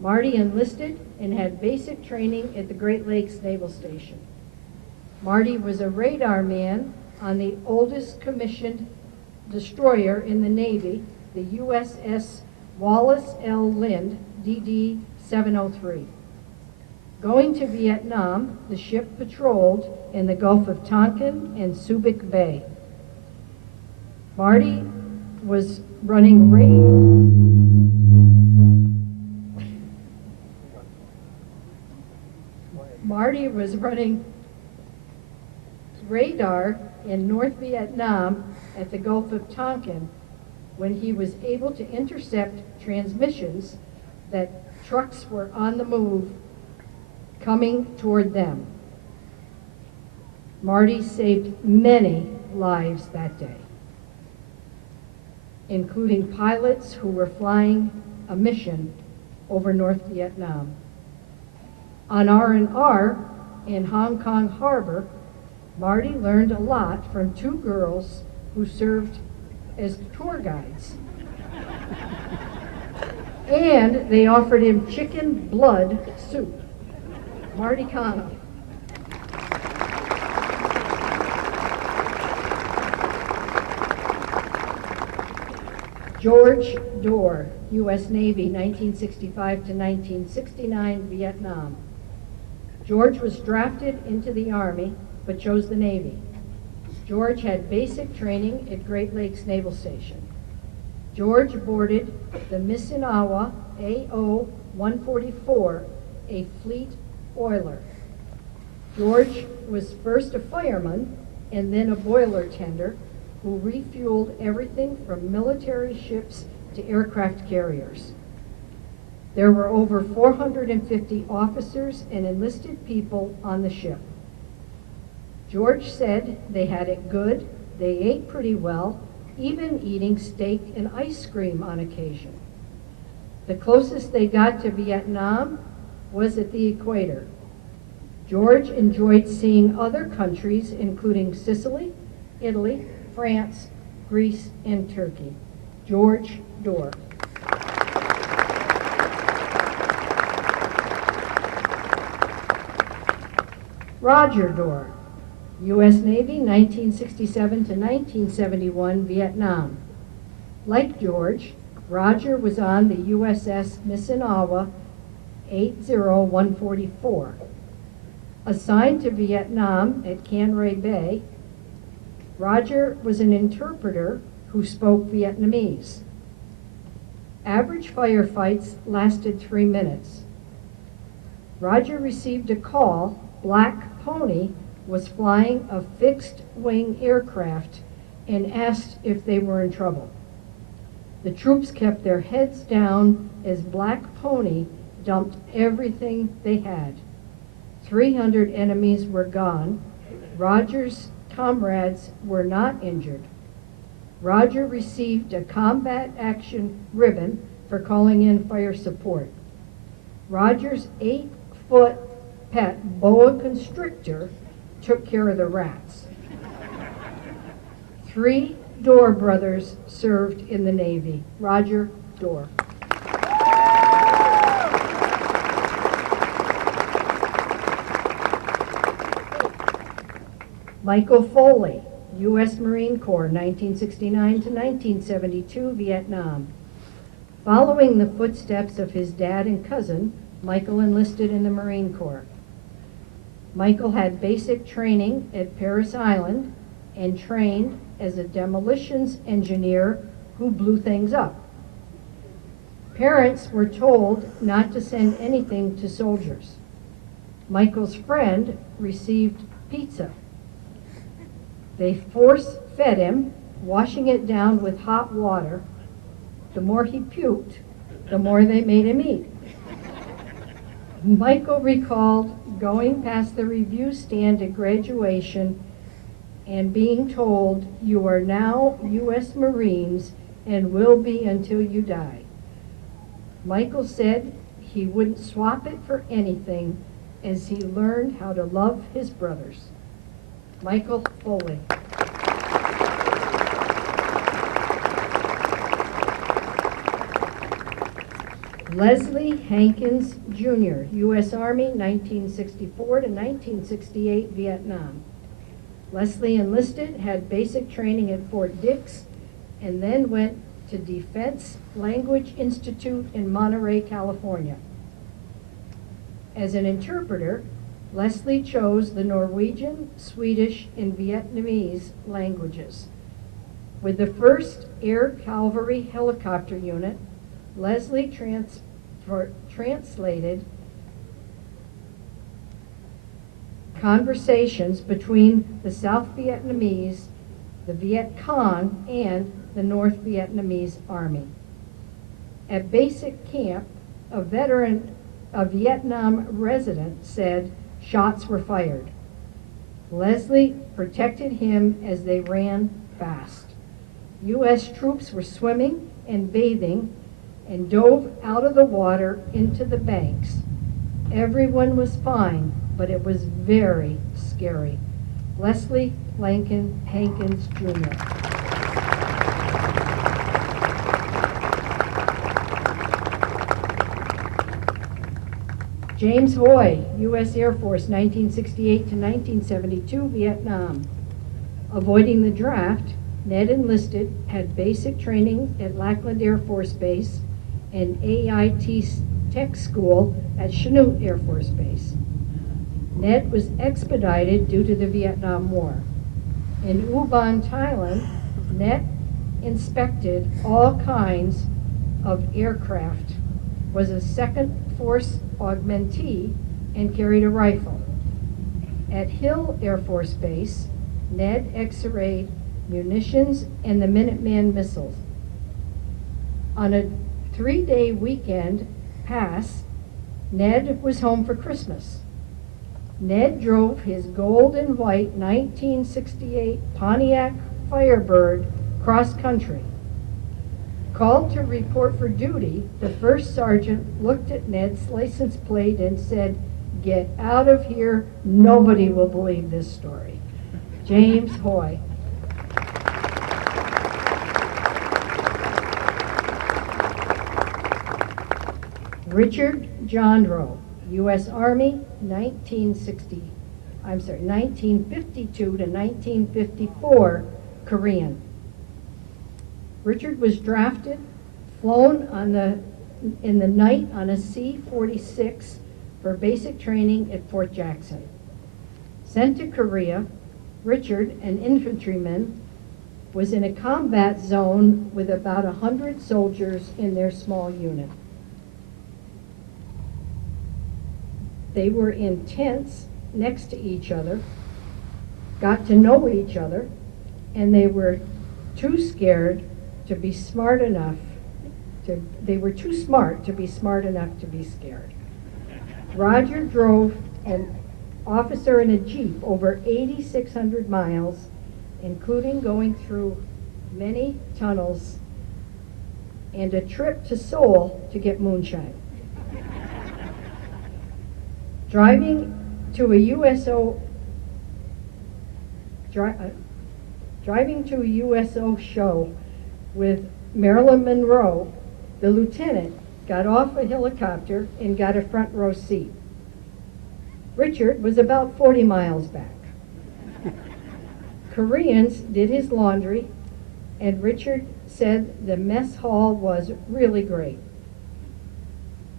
Marty enlisted and had basic training at the Great Lakes Naval Station. Marty was a radar man on the oldest commissioned destroyer in the Navy, the USS Wallace L. Lind, DD-703. Going to Vietnam, the ship patrolled in the Gulf of Tonkin and Subic Bay. Marty was running radar in North Vietnam at the Gulf of Tonkin when he was able to intercept transmissions that trucks were on the move coming toward them. Marty saved many lives that day, including pilots who were flying a mission over North Vietnam. On R&R in Hong Kong Harbor, Marty learned a lot from 2 girls who served as tour guides. And they offered him chicken blood soup. Marty Cano. George Dorr, U.S. Navy, 1965 to 1969, Vietnam. George was drafted into the Army, but chose the Navy. George had basic training at Great Lakes Naval Station. George boarded the Missinawa AO-144, a fleet oiler. George was first a fireman and then a boiler tender who refueled everything from military ships to aircraft carriers. There were over 450 officers and enlisted people on the ship. George said they had it good, they ate pretty well, even eating steak and ice cream on occasion. The closest they got to Vietnam was at the equator. George enjoyed seeing other countries, including Sicily, Italy, France, Greece, and Turkey. George Dorr. Roger Dorr, U.S. Navy, 1967 to 1971, Vietnam. Like George, Roger was on the USS Missinawa 80144. Assigned to Vietnam at Can Rey Bay, Roger was an interpreter who spoke Vietnamese. Average firefights lasted 3 minutes. Roger received a call. Black Pony was flying a fixed-wing aircraft and asked if they were in trouble. The troops kept their heads down as Black Pony dumped everything they had. 300 enemies were gone. Roger's comrades were not injured. Roger received a Combat Action Ribbon for calling in fire support. Roger's 8-foot pet boa constrictor took care of the rats. 3 Dorr brothers served in the Navy. Roger Dorr. Michael Foley, U.S. Marine Corps, 1969 to 1972, Vietnam. Following the footsteps of his dad and cousin, Michael enlisted in the Marine Corps. Michael had basic training at Parris Island and trained as a demolitions engineer who blew things up. Parents were told not to send anything to soldiers. Michael's friend received pizza. They force-fed him, washing it down with hot water. The more he puked, the more they made him eat. Michael recalled going past the review stand at graduation and being told, "You are now U.S. Marines and will be until you die." Michael said he wouldn't swap it for anything as he learned how to love his brothers. Michael Foley. Leslie Hankins, Jr., U.S. Army, 1964 to 1968, Vietnam. Leslie enlisted, had basic training at Fort Dix, and then went to Defense Language Institute in Monterey, California. As an interpreter, Leslie chose the Norwegian, Swedish, and Vietnamese languages. With the 1st Air Cavalry Helicopter Unit, Leslie translated conversations between the South Vietnamese, the Viet Cong, and the North Vietnamese Army. At basic camp, a Vietnam resident said shots were fired. Leslie protected him as they ran fast. U.S. troops were swimming and bathing and dove out of the water into the banks. Everyone was fine, but it was very scary. Leslie Hankins, Jr. James Hoy, U.S. Air Force, 1968 to 1972, Vietnam. Avoiding the draft, Ned enlisted, had basic training at Lackland Air Force Base and AIT Tech School at Chinook Air Force Base. Ned was expedited due to the Vietnam War. In Ubon, Thailand, Ned inspected all kinds of aircraft, was a second force augmentee, and carried a rifle. At Hill Air Force Base, Ned X-rayed munitions and the Minuteman missiles. On a 3-day weekend pass, Ned was home for Christmas. Ned drove his gold and white 1968 Pontiac Firebird cross country. Called to report for duty, the first sergeant looked at Ned's license plate and said, "Get out of here, nobody will believe this story." James Hoy. Richard Jondro, U.S. Army, 1952 to 1954, Korean. Richard was drafted, flown in the night on a C-46 for basic training at Fort Jackson. Sent to Korea, Richard, an infantryman, was in a combat zone with about 100 soldiers in their small unit. They were in tents next to each other, got to know each other, and they were too scared to be smart enough they were too smart to be smart enough to be scared. Roger drove an officer in a Jeep over 8,600 miles, including going through many tunnels and a trip to Seoul to get moonshine. Driving to a USO show with Marilyn Monroe, the lieutenant got off a helicopter and got a front row seat. Richard was about 40 miles back. Koreans did his laundry, and Richard said the mess hall was really great.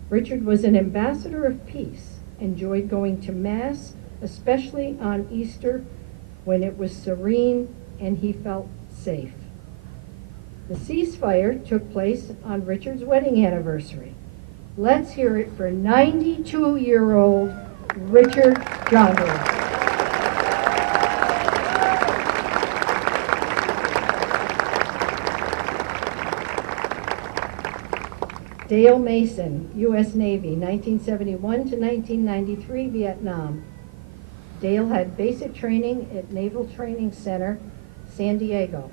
Richard was an ambassador of peace, enjoyed going to Mass, especially on Easter when it was serene and he felt safe. The ceasefire took place on Richard's wedding anniversary. Let's hear it for 92-year-old Richard Jondro. Dale Mason, U.S. Navy, 1971 to 1993, Vietnam. Dale had basic training at Naval Training Center, San Diego.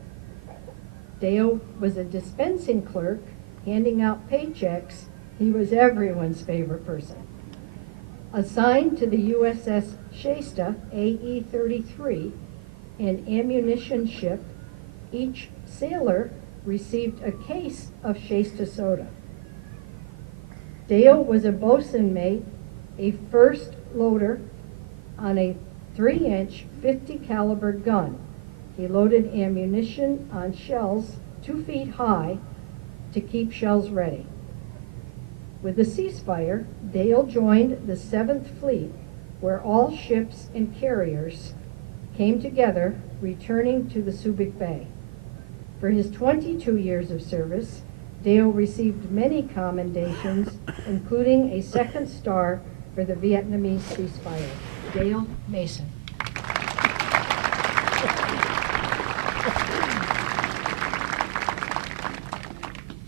Dale was a dispensing clerk, handing out paychecks. He was everyone's favorite person. Assigned to the USS Shasta, AE-33, an ammunition ship, each sailor received a case of Shasta soda. Dale was a bosun mate, a first loader on a 3-inch 50 caliber gun. He loaded ammunition on shells 2 feet high to keep shells ready. With the ceasefire, Dale joined the 7th Fleet, where all ships and carriers came together, returning to the Subic Bay. For his 22 years of service, Dale received many commendations, including a 2nd star for the Vietnamese ceasefire. Dale Mason.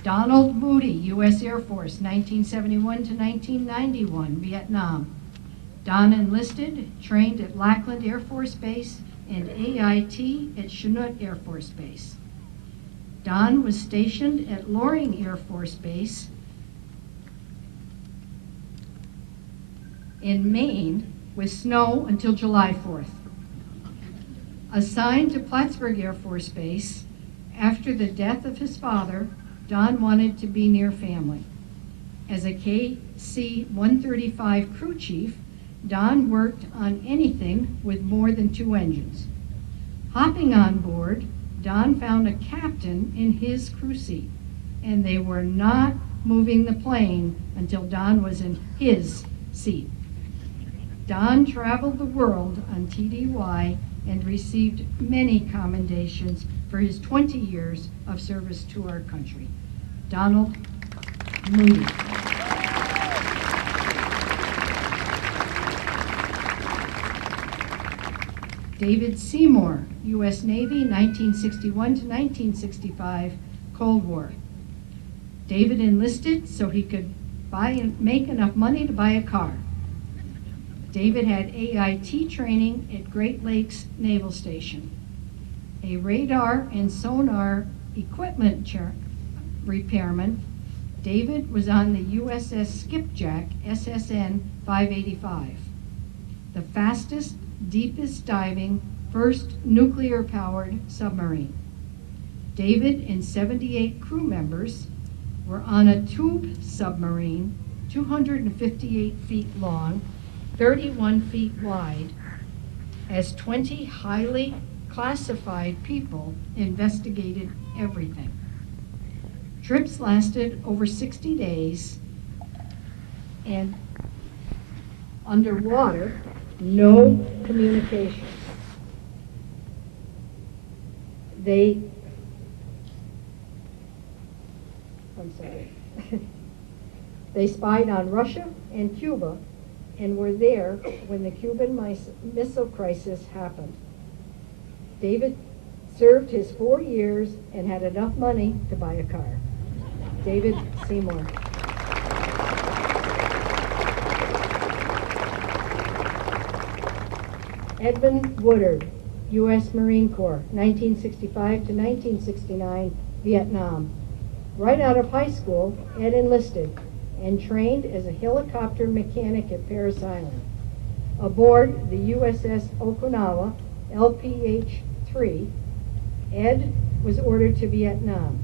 Donald Moody, U.S. Air Force, 1971 to 1991, Vietnam. Don enlisted, trained at Lackland Air Force Base and AIT at Chinook Air Force Base. Don was stationed at Loring Air Force Base in Maine with snow until July 4th. Assigned to Plattsburgh Air Force Base, after the death of his father, Don wanted to be near family. As a KC-135 crew chief, Don worked on anything with more than 2 engines. Hopping on board, Don found a captain in his crew seat, and they were not moving the plane until Don was in his seat. Don traveled the world on TDY and received many commendations for his 20 years of service to our country. Donald Moody. David Seymour, U.S. Navy, 1961 to 1965, Cold War. David enlisted so he could make enough money to buy a car. David had AIT training at Great Lakes Naval Station. A radar and sonar equipment repairman, David was on the USS Skipjack SSN 585, the fastest, deepest diving, first nuclear-powered submarine. David and 78 crew members were on a tube submarine, 258 feet long, 31 feet wide, as 20 highly classified people investigated everything. Trips lasted over 60 days, and underwater, no communications. They spied on Russia and Cuba and were there when the Cuban Missile Crisis happened. David served his 4 years and had enough money to buy a car. David Seymour. Edmund Woodard, U.S. Marine Corps, 1965 to 1969, Vietnam. Right out of high school, Ed enlisted and trained as a helicopter mechanic at Parris Island. Aboard the USS Okinawa, LPH-3, Ed was ordered to Vietnam.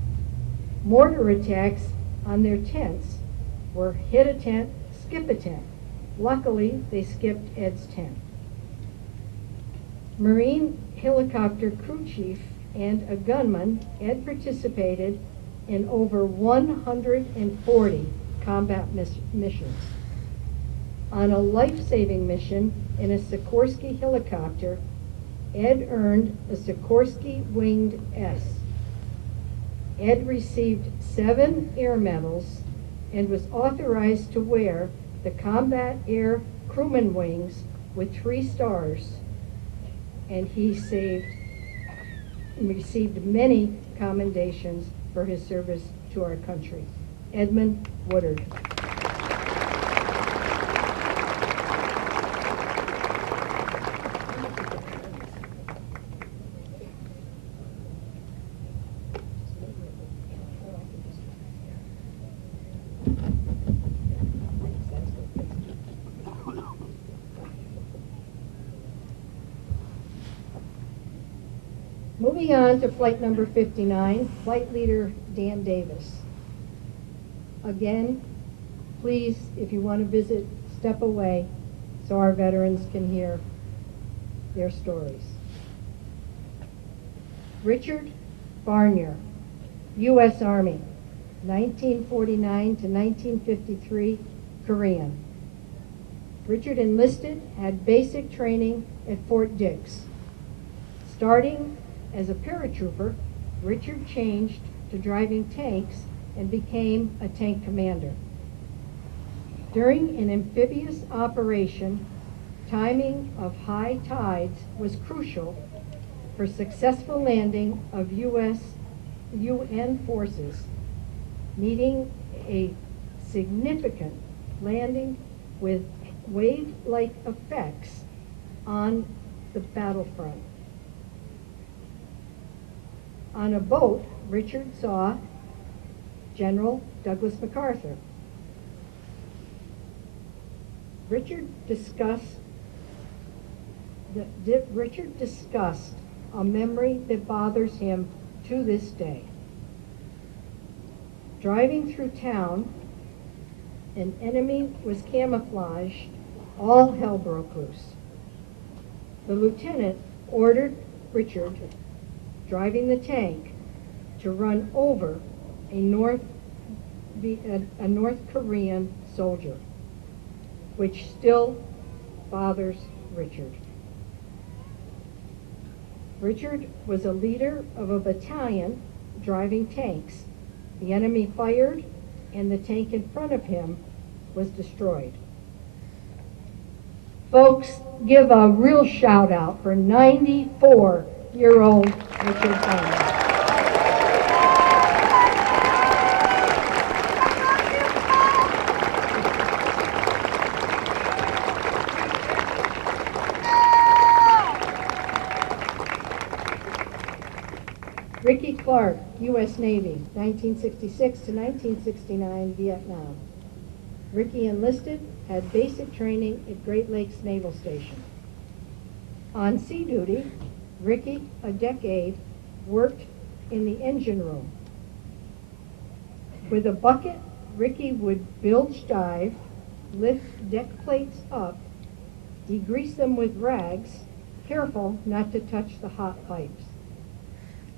Mortar attacks on their tents were hit a tent, skip a tent. Luckily, they skipped Ed's tent. Marine helicopter crew chief and a gunman, Ed participated in over 140 combat missions. On a life-saving mission in a Sikorsky helicopter, Ed earned a Sikorsky Winged S. Ed received 7 air medals and was authorized to wear the Combat Air Crewman Wings with 3 stars, and he received many commendations for his service to our country. Edmund Woodard. Moving on to flight number 59, flight leader Dan Davis. Again, please, if you want to visit, step away so our veterans can hear their stories. Richard Barnier, U.S. Army, 1949 to 1953, Korean. Richard enlisted, had basic training at Fort Dix. Starting as a paratrooper, Richard changed to driving tanks and became a tank commander. During an amphibious operation, timing of high tides was crucial for successful landing of UN forces, needing a significant landing with wave-like effects on the battlefront. On a boat, Richard saw General Douglas MacArthur. Richard discussed a memory that bothers him to this day. Driving through town, an enemy was camouflaged, all hell broke loose. The lieutenant ordered Richard, driving the tank, to run over a North Korean soldier, which still bothers Richard. Richard was a leader of a battalion driving tanks. The enemy fired, and the tank in front of him was destroyed. Folks, give a real shout out for 94-year-old Richard Bond. Ricky Clark, U.S. Navy, 1966 to 1969, Vietnam. Ricky enlisted, had basic training at Great Lakes Naval Station. On sea duty, Ricky, a decade, worked in the engine room. With a bucket, Ricky would bilge dive, lift deck plates up, degrease them with rags, careful not to touch the hot pipes.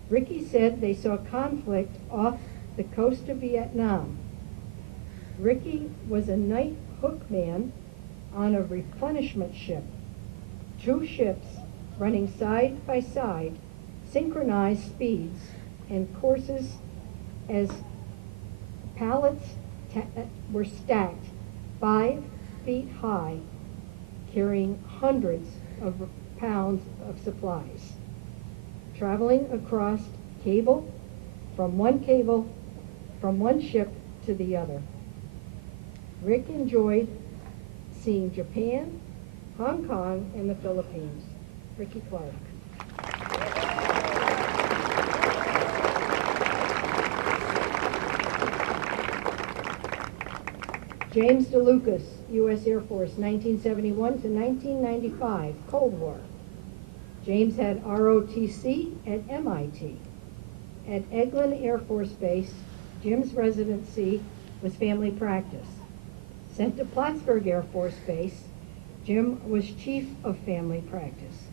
Ricky said they saw conflict off the coast of Vietnam. Ricky was a night hookman on a replenishment ship. 2 ships running side by side, synchronized speeds and courses as pallets were stacked 5 feet high, carrying hundreds of pounds of supplies. Traveling across from one ship to the other. Rick enjoyed seeing Japan, Hong Kong, and the Philippines. Ricky Clark. James DeLucas, U.S. Air Force, 1971 to 1995, Cold War. James had ROTC at MIT. At Eglin Air Force Base, Jim's residency was family practice. Sent to Plattsburgh Air Force Base, Jim was chief of family practice.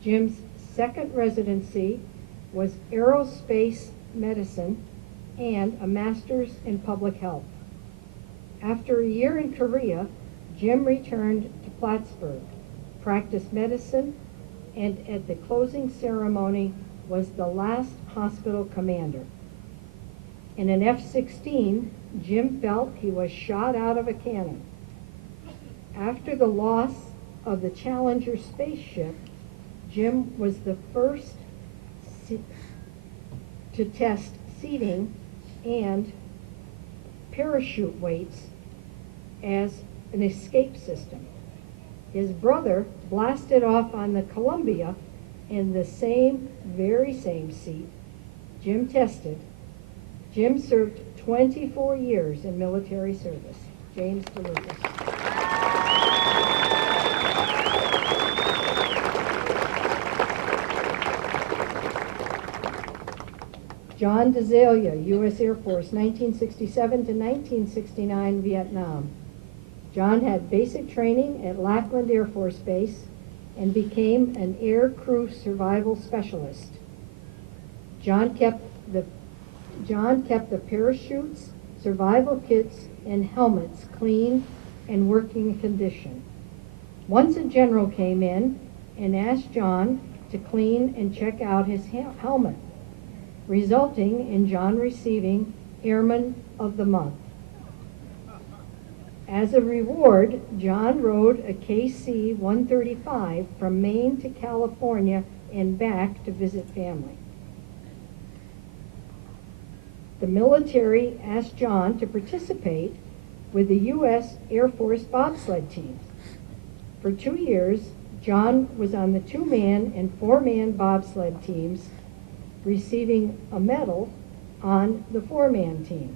Jim's second residency was aerospace medicine and a master's in public health. After a year in Korea, Jim returned to Plattsburgh, practiced medicine, and at the closing ceremony was the last hospital commander. In an F-16, Jim felt he was shot out of a cannon. After the loss of the Challenger spaceship, Jim was the first to test seating and parachute weights as an escape system. His brother blasted off on the Columbia in the very same seat Jim tested. Jim served 24 years in military service. James DeLucas. John DeZalia, U.S. Air Force, 1967 to 1969, Vietnam. John had basic training at Lackland Air Force Base and became an air crew survival specialist. John kept the parachutes, survival kits, and helmets clean and working condition. Once a general came in and asked John to clean and check out his helmet, resulting in John receiving Airman of the Month. As a reward, John rode a KC-135 from Maine to California and back to visit family. The military asked John to participate with the U.S. Air Force bobsled teams. For 2 years, John was on the 2-man and 4-man bobsled teams, receiving a medal on the 4-man team.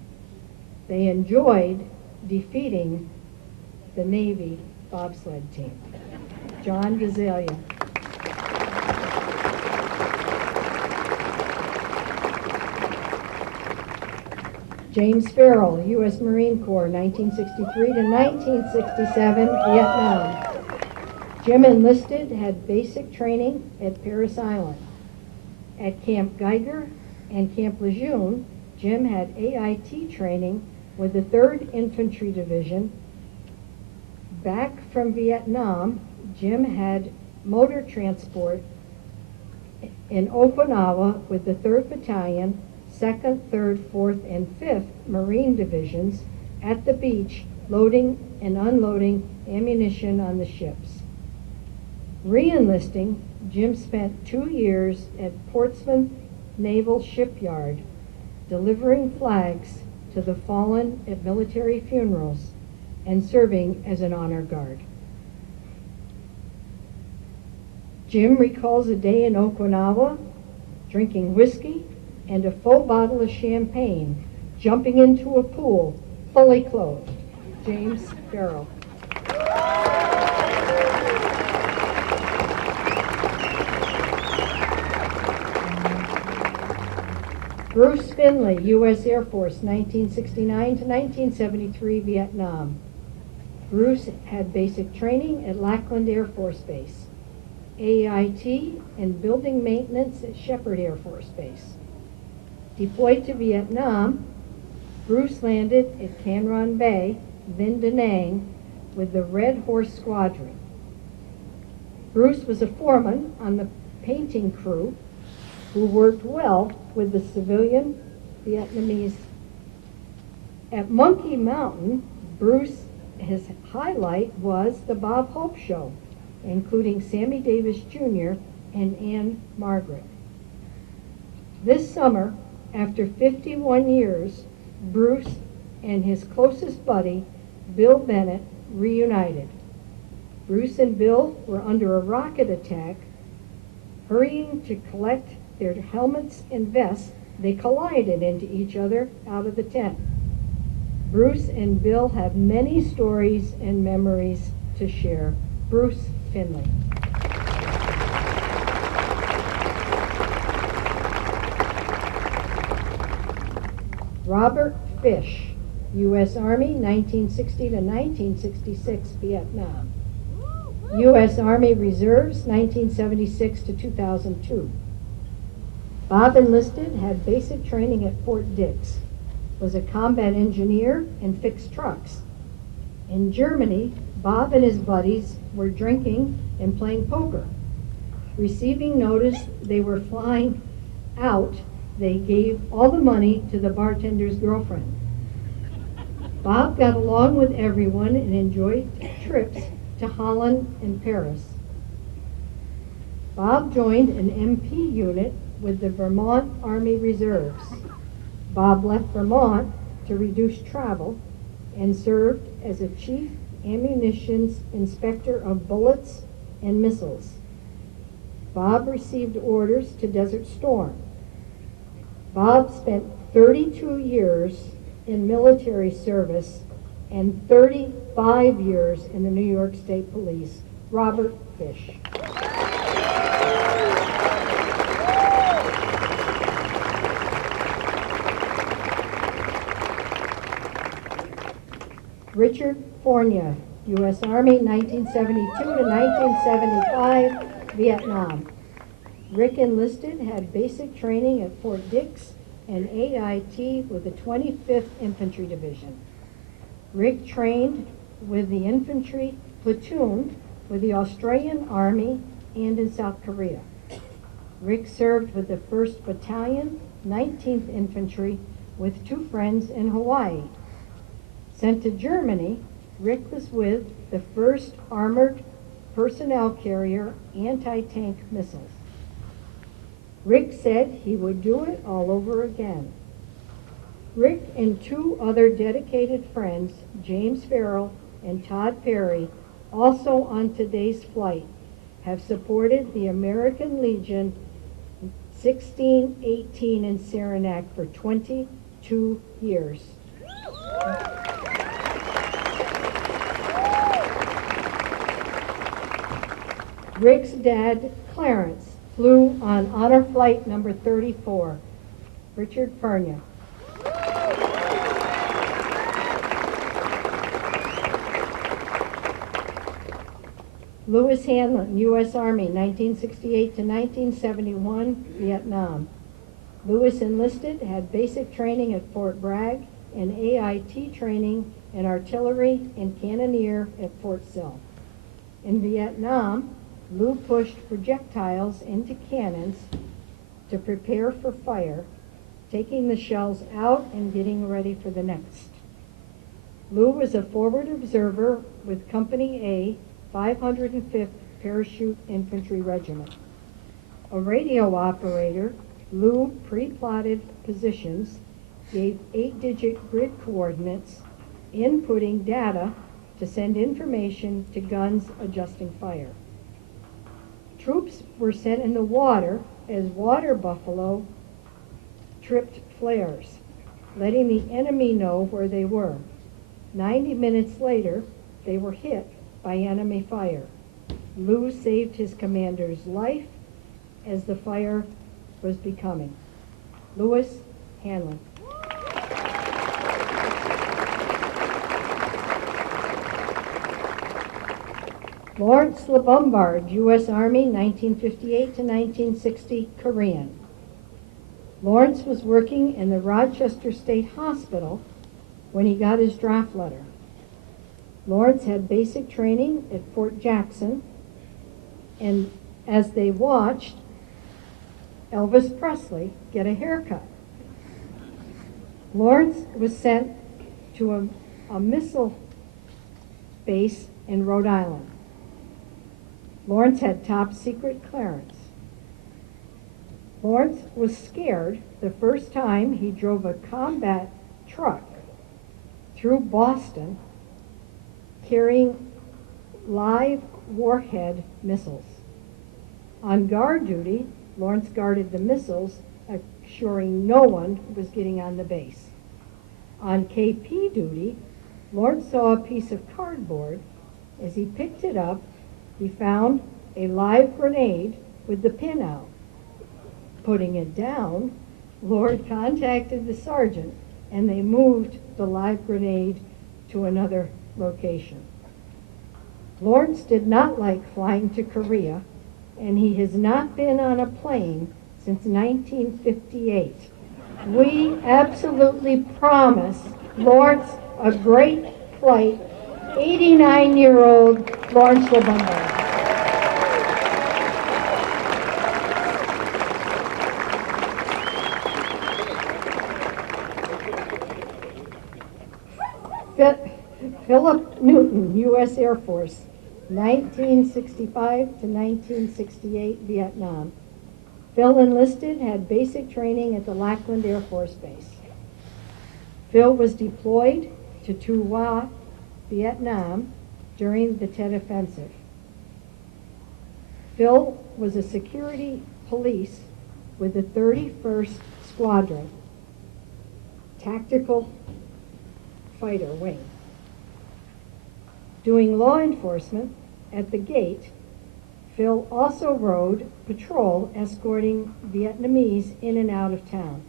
They enjoyed defeating the Navy bobsled team. John DeZalia. James Farrell, U.S. Marine Corps, 1963 to 1967, Vietnam. Jim enlisted, had basic training at Parris Island. At Camp Geiger and Camp Lejeune, Jim had AIT training with the 3rd Infantry Division. Back from Vietnam, Jim had motor transport in Okinawa with the 3rd Battalion, 2nd, 3rd, 4th, and 5th Marine Divisions at the beach, loading and unloading ammunition on the ships. Re-enlisting, Jim spent 2 years at Portsmouth Naval Shipyard, delivering flags to the fallen at military funerals and serving as an honor guard. Jim recalls a day in Okinawa, drinking whiskey and a full bottle of champagne, jumping into a pool, fully clothed. James Farrell. Bruce Finley, U.S. Air Force, 1969 to 1973, Vietnam. Bruce had basic training at Lackland Air Force Base, AIT and building maintenance at Shepherd Air Force Base. Deployed to Vietnam, Bruce landed at Can Ron Bay, then Da Nang, with the Red Horse Squadron. Bruce was a foreman on the painting crew who worked well with the civilian Vietnamese. At Monkey Mountain, his highlight was the Bob Hope Show, including Sammy Davis Jr. and Anne Margaret. This summer, after 51 years, Bruce and his closest buddy, Bill Bennett, reunited. Bruce and Bill were under a rocket attack. Hurrying to collect their helmets and vests, they collided into each other out of the tent. Bruce and Bill have many stories and memories to share. Bruce Finley. Robert Fish, U.S. Army, 1960 to 1966, Vietnam. U.S. Army Reserves, 1976 to 2002. Bob enlisted, had basic training at Fort Dix, was a combat engineer and fixed trucks. In Germany, Bob and his buddies were drinking and playing poker. Receiving notice they were flying out, they gave all the money to the bartender's girlfriend. Bob got along with everyone and enjoyed trips to Holland and Paris. Bob joined an MP unit with the Vermont Army Reserves. Bob left Vermont to reduce travel and served as a chief ammunitions inspector of bullets and missiles. Bob received orders to Desert Storm. Bob spent 32 years in military service and 35 years in the New York State Police. Robert Fish. Richard Fornia, U.S. Army, 1972 to 1975, Vietnam. Rick enlisted, had basic training at Fort Dix and AIT with the 25th Infantry Division. Rick trained with the infantry platoon with the Australian Army and in South Korea. Rick served with the 1st Battalion, 19th Infantry, with 2 friends in Hawaii. Sent to Germany, Rick was with the 1st Armored Personnel Carrier anti-tank missiles. Rick said he would do it all over again. Rick and 2 other dedicated friends, James Farrell and Todd Perry, also on today's flight, have supported the American Legion 1618 in Saranac for 22 years. Rick's dad, Clarence, flew on honor flight number 34. Richard Pernia. Lewis Hanlon, U.S. Army, 1968 to 1971, Vietnam. Lewis enlisted, had basic training at Fort Bragg, and AIT training in artillery and cannoneer at Fort Sill. In Vietnam, Lew pushed projectiles into cannons to prepare for fire, taking the shells out and getting ready for the next. Lew was a forward observer with Company A, 505th Parachute Infantry Regiment. A radio operator, Lew pre-plotted positions, gave 8-digit grid coordinates, inputting data to send information to guns adjusting fire. Troops were sent in the water as water buffalo tripped flares, letting the enemy know where they were. 90 minutes later, they were hit by enemy fire. Lew saved his commander's life as the fire was becoming. Lewis Hanlon. Lawrence LeBombard, U.S. Army, 1958 to 1960, Korean. Lawrence was working in the Rochester State Hospital when he got his draft letter. Lawrence had basic training at Fort Jackson, and as they watched Elvis Presley get a haircut, Lawrence was sent to a missile base in Rhode Island. Lawrence had top secret clearance. Lawrence was scared the first time he drove a combat truck through Boston carrying live warhead missiles. On guard duty, Lawrence guarded the missiles, assuring no one was getting on the base. On KP duty, Lawrence saw a piece of cardboard. As he picked it up, he found a live grenade with the pin out. Putting it down, Lord contacted the sergeant, and they moved the live grenade to another location. Lawrence did not like flying to Korea, and he has not been on a plane since 1958. We absolutely promise Lawrence a great flight. 89-year-old Lawrence LeBombard. Philip Newton, U.S. Air Force, 1965 to 1968, Vietnam. Phil enlisted, had basic training at the Lackland Air Force Base. Phil was deployed to Tu Hoa, Vietnam, during the Tet Offensive. Phil was a security police with the 31st Squadron, Tactical Fighter Wing. Doing law enforcement at the gate, Phil also rode patrol escorting Vietnamese in and out of town.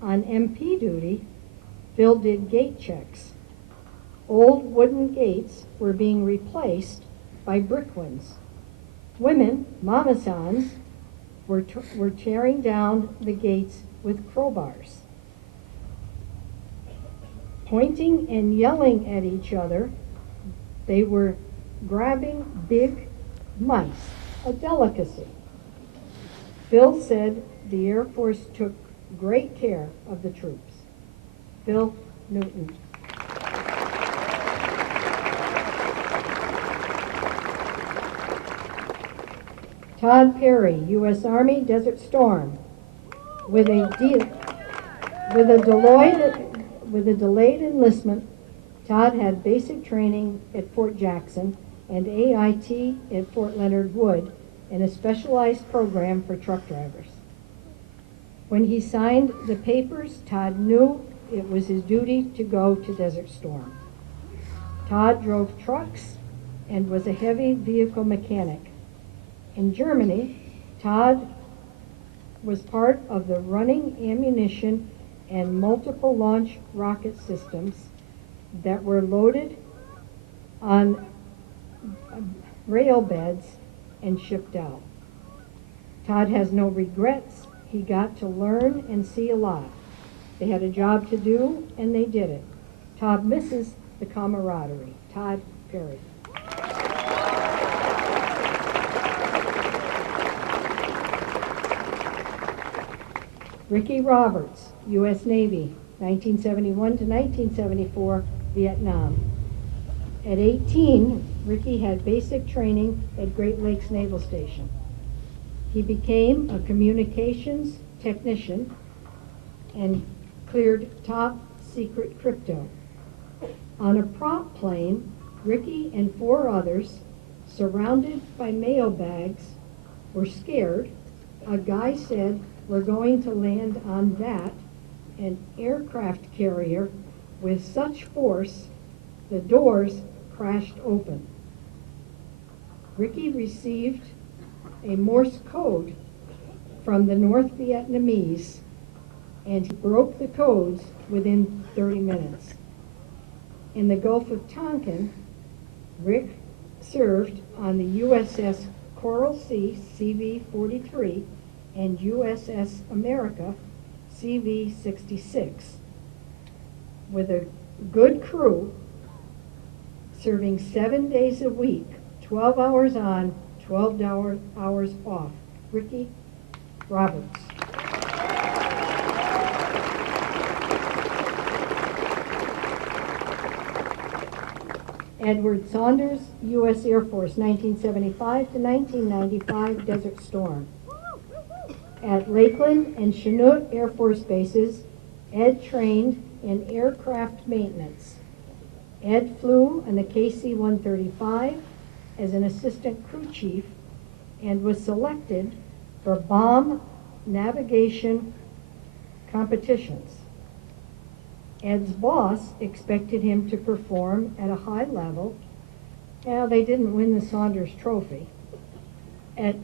On MP duty, Phil did gate checks. Old wooden gates were being replaced by brick ones. Women, mamasans, were tearing down the gates with crowbars. Pointing and yelling at each other, they were grabbing big mice, a delicacy. Phil said the Air Force took great care of the troops. Phil Newton. Todd Perry, U.S. Army, Desert Storm. With a delayed enlistment, Todd had basic training at Fort Jackson and AIT at Fort Leonard Wood in a specialized program for truck drivers. When he signed the papers, Todd knew it was his duty to go to Desert Storm. Todd drove trucks and was a heavy vehicle mechanic. In Germany, Todd was part of the running ammunition and multiple launch rocket systems that were loaded on rail beds, and shipped out. Todd has no regrets. He got to learn and see a lot. They had a job to do, and they did it. Todd misses the camaraderie. Todd Perry. Ricky Roberts, U.S. Navy, 1971 to 1974, Vietnam. At 18, Ricky had basic training at Great Lakes Naval Station. He became a communications technician and cleared top secret crypto. On a prop plane, Ricky and 4 others, surrounded by mail bags, were scared. A guy said, "We're going to land on that," an aircraft carrier with such force the doors crashed open. Ricky received a Morse code from the North Vietnamese, and he broke the codes within 30 minutes. In the Gulf of Tonkin, Rick served on the USS Coral Sea CV-43 and USS America CV-66 with a good crew, serving 7 days a week, 12 hours on, 12 hours off. Ricky Roberts. Edward Saunders, U.S. Air Force, 1975 to 1995, Desert Storm. At Lakeland and Chinook Air Force bases, Ed trained in aircraft maintenance. Ed flew on the KC-135 as an assistant crew chief and was selected for bomb navigation competitions. Ed's boss expected him to perform at a high level. Well, they didn't win the Saunders Trophy. At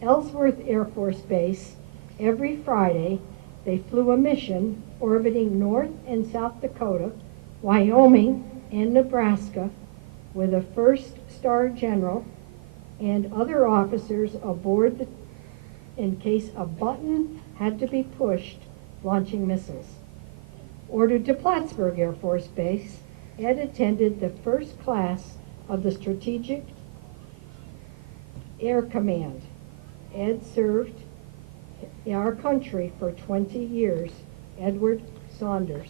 Ellsworth Air Force Base, every Friday, they flew a mission orbiting North and South Dakota, Wyoming, and Nebraska with a first-star general and other officers aboard in case a button had to be pushed, launching missiles. Ordered to Plattsburgh Air Force Base, Ed attended the first class of the Strategic Air Command. Ed served our country for 20 years. Edward Saunders.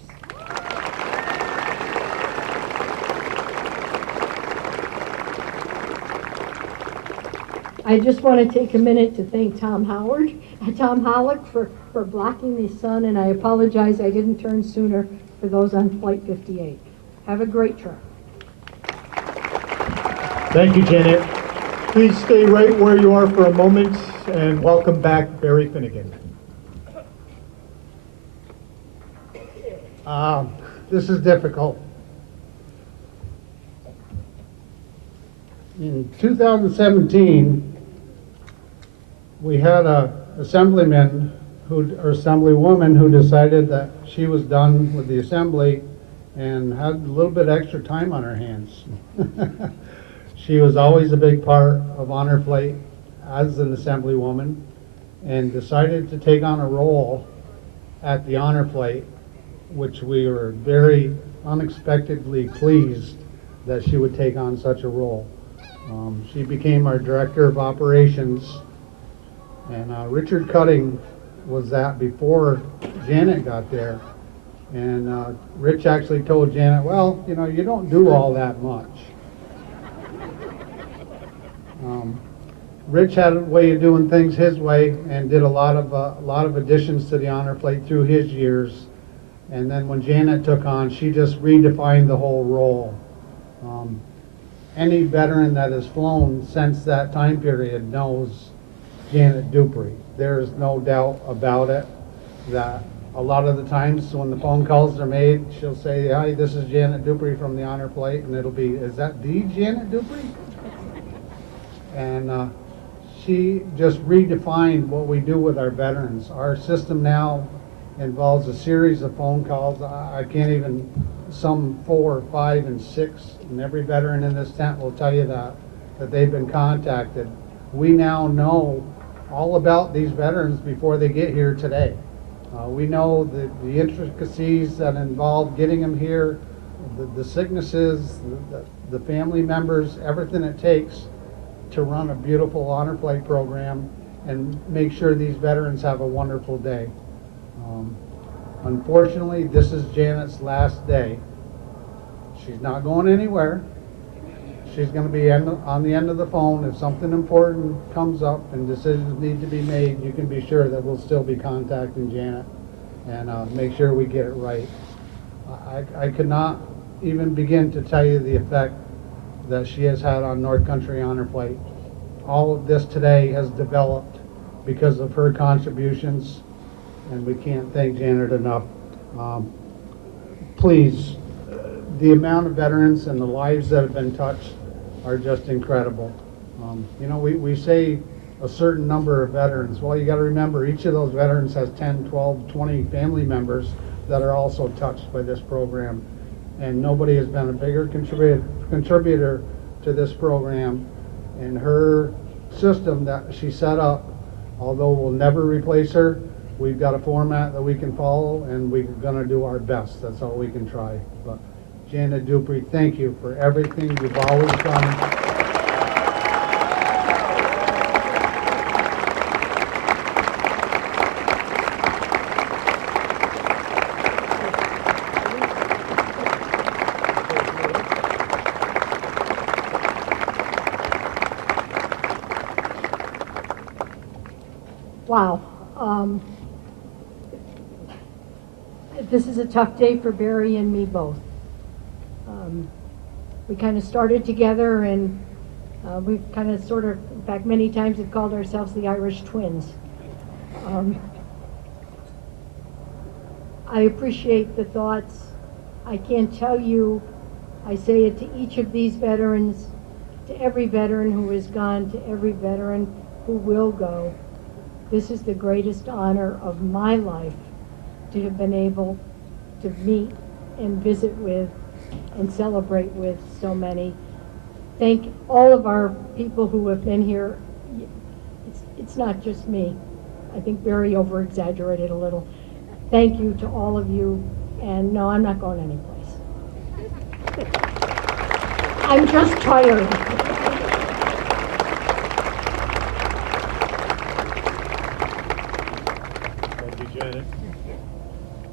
I just want to take a minute to thank Tom Hollick for blocking the sun, and I apologize I didn't turn sooner for those on Flight 58. Have a great trip. Thank you, Janet. Please stay right where you are for a moment, and welcome back Barry Finnegan. This is difficult. In 2017, we had a assemblywoman who decided that she was done with the assembly and had a little bit extra time on her hands. She was always a big part of Honor Flight as an assemblywoman and decided to take on a role at the Honor Flight, which we were very unexpectedly pleased that she would take on such a role. She became our Director of Operations, and Richard Cutting was that before Janet got there. And Rich actually told Janet, well, you know, you don't do all that much. Rich had a way of doing things his way and did a lot of additions to the Honor Flight through his years. And then when Janet took on, she just redefined the whole role. Any veteran that has flown since that time period knows Janet Dupree. There's no doubt about it that a lot of the times when the phone calls are made, she'll say, hi, this is Janet Dupree from the Honor Flight, and it'll be, is that the Janet Dupree? And she just redefined what we do with our veterans. Our system now involves a series of phone calls. I can't even, some 4, 5, and 6, and every veteran in this tent will tell you that. that they've been contacted. We now know all about these veterans before they get here today. We know the intricacies that involve getting them here, the sicknesses, the family members, everything it takes to run a beautiful honor flight program and make sure these veterans have a wonderful day. Unfortunately, this is Janet's last day. She's not going anywhere. She's going to be on the end of the phone. If something important comes up and decisions need to be made, you can be sure that we'll still be contacting Janet and make sure we get it right. I could not even begin to tell you the effect that she has had on North Country Honor Flight. All of this today has developed because of her contributions, and we can't thank Janet enough. Please, the amount of veterans and the lives that have been touched are just incredible. You know, we say a certain number of veterans. Well, you got to remember each of those veterans has 10, 12, 20 family members that are also touched by this program. And nobody has been a bigger contributor to this program. And her system that she set up, although we'll never replace her, we've got a format that we can follow, and we're going to do our best. That's all we can try. But Janet Dupree, thank you for everything you've always done. Wow. This is a tough day for Barry and me both. We kind of started together, and we've kind of sort of, in fact, many times have called ourselves the Irish twins. I appreciate the thoughts. I can't tell you, I say it to each of these veterans, to every veteran who has gone, to every veteran who will go. This is the greatest honor of my life, to have been able to meet and visit with and celebrate with so many. Thank all of our people who have been here. It's not just me. I think Barry over-exaggerated a little. Thank you to all of you, and no, I'm not going anyplace. I'm just tired.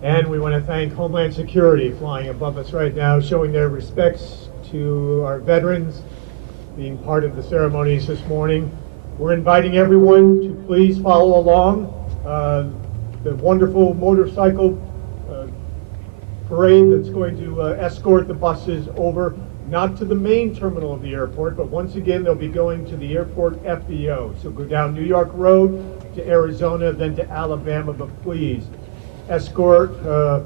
And we want to thank Homeland Security flying above us right now, showing their respects to our veterans, being part of the ceremonies this morning. We're inviting everyone to please follow along the wonderful motorcycle parade that's going to escort the buses over, not to the main terminal of the airport, but once again they'll be going to the airport FBO. So go down New York Road to Arizona, then to Alabama, but please escort the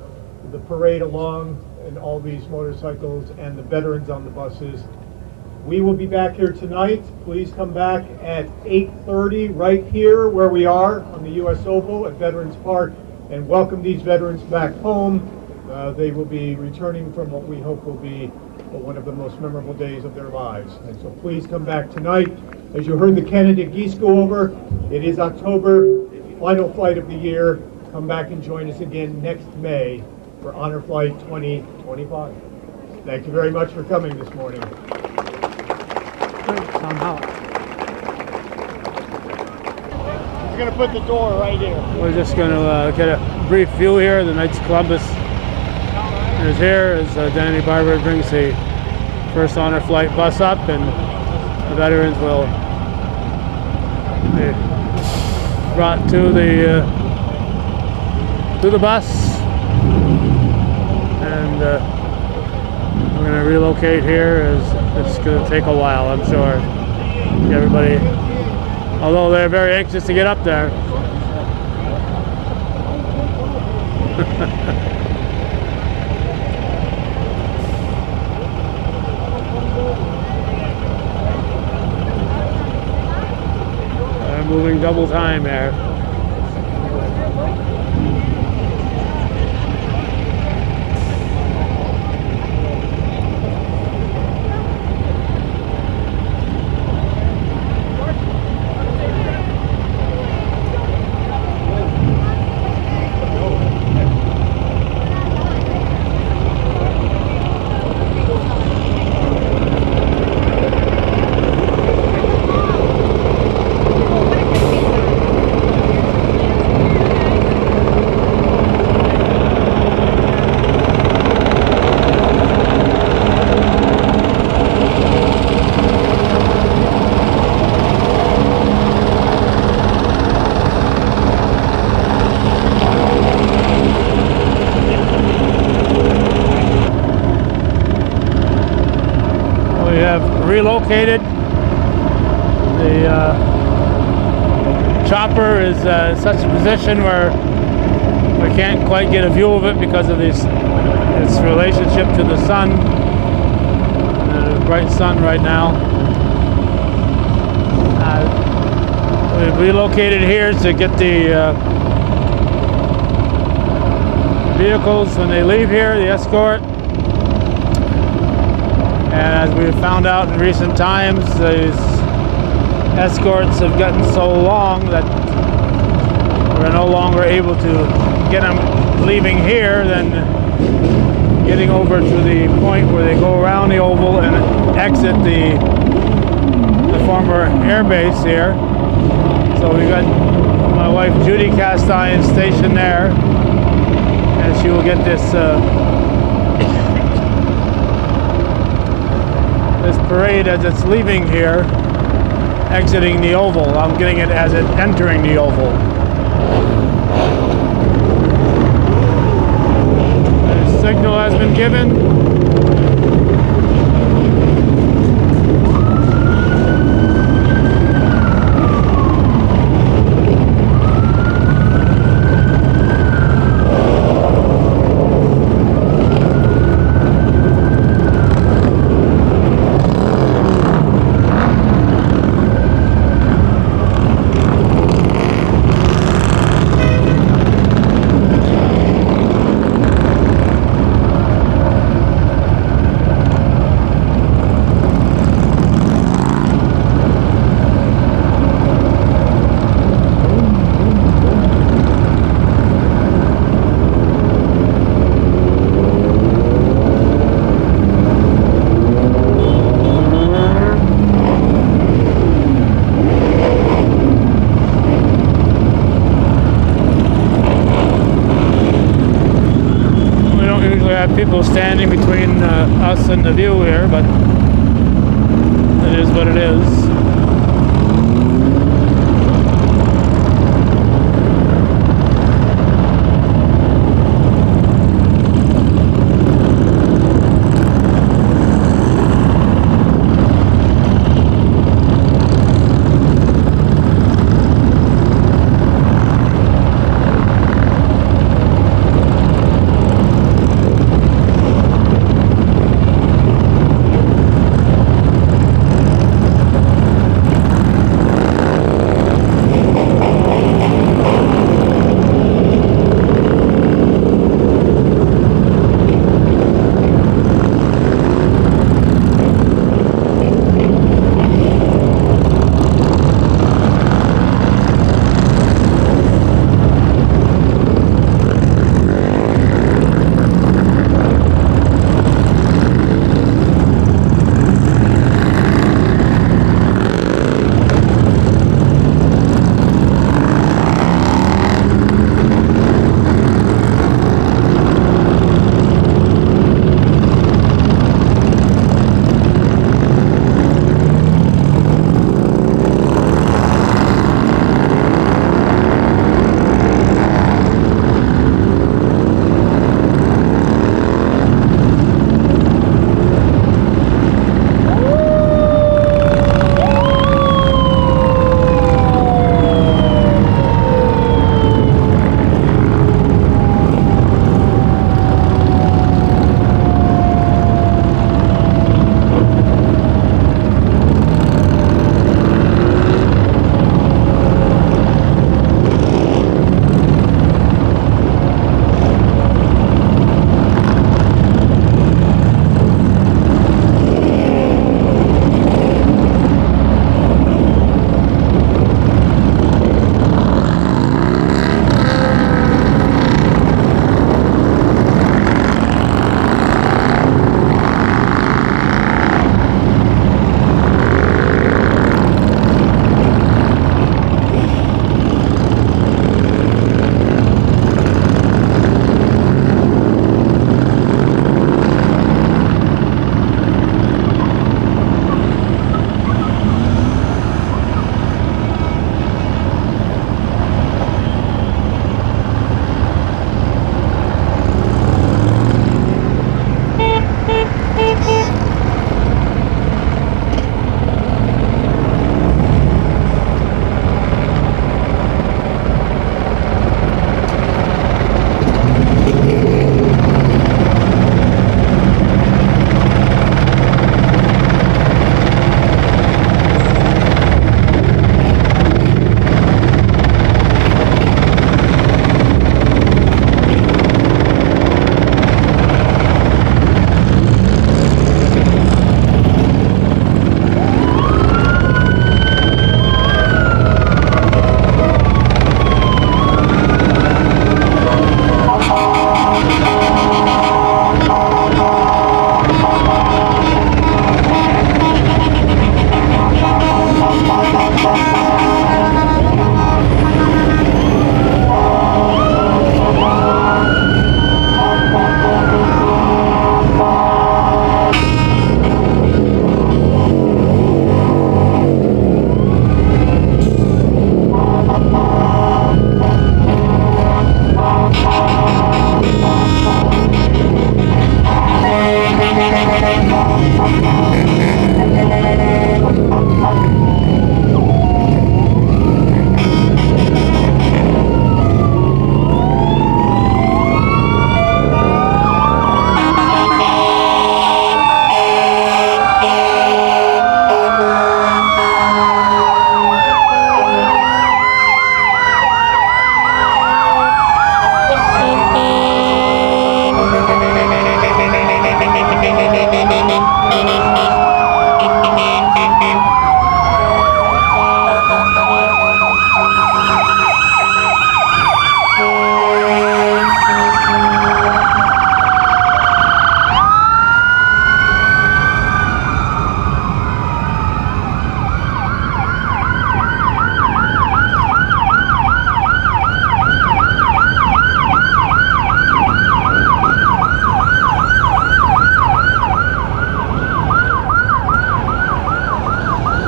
parade along and all these motorcycles and the veterans on the buses. We will be back here tonight. Please come back at 8:30 right here where we are on the U.S. Oval at Veterans Park and welcome these veterans back home. They will be returning from what we hope will be one of the most memorable days of their lives. And so please come back tonight. As you heard the Canada geese go over, it is October, final flight of the year. Come back and join us again next May for Honor Flight 2025. Thank you very much for coming this morning. Somehow. We're going to put the door right here. We're just going to get a brief view here. The Knights of Columbus is here as Danny Barber brings the first Honor Flight bus up, and the veterans will be brought to the bus, and we're going to relocate here. As it's going to take a while, I'm sure. Everybody, although they're very anxious to get up there. They're moving double time there. relocated. The chopper is such a position where we can't quite get a view of it because of its relationship to the sun, the bright sun right now. We've relocated here to get the vehicles when they leave here, the escort. And as we've found out in recent times, these escorts have gotten so long that we're no longer able to get them leaving here, then getting over to the point where they go around the oval and exit the former air base here. So we got my wife Judy Castine stationed there, and she will get this this parade as it's leaving here, exiting the oval. I'm getting it as it's entering the oval. The signal has been given. People standing between us and the view here, but it is what it is.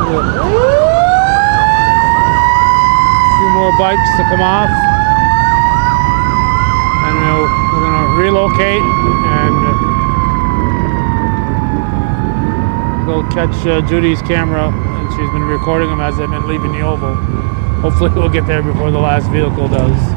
few more bikes to come off, and we're going to relocate and go catch Judy's camera, and she's been recording them as they've been leaving the oval. Hopefully we'll get there before the last vehicle does.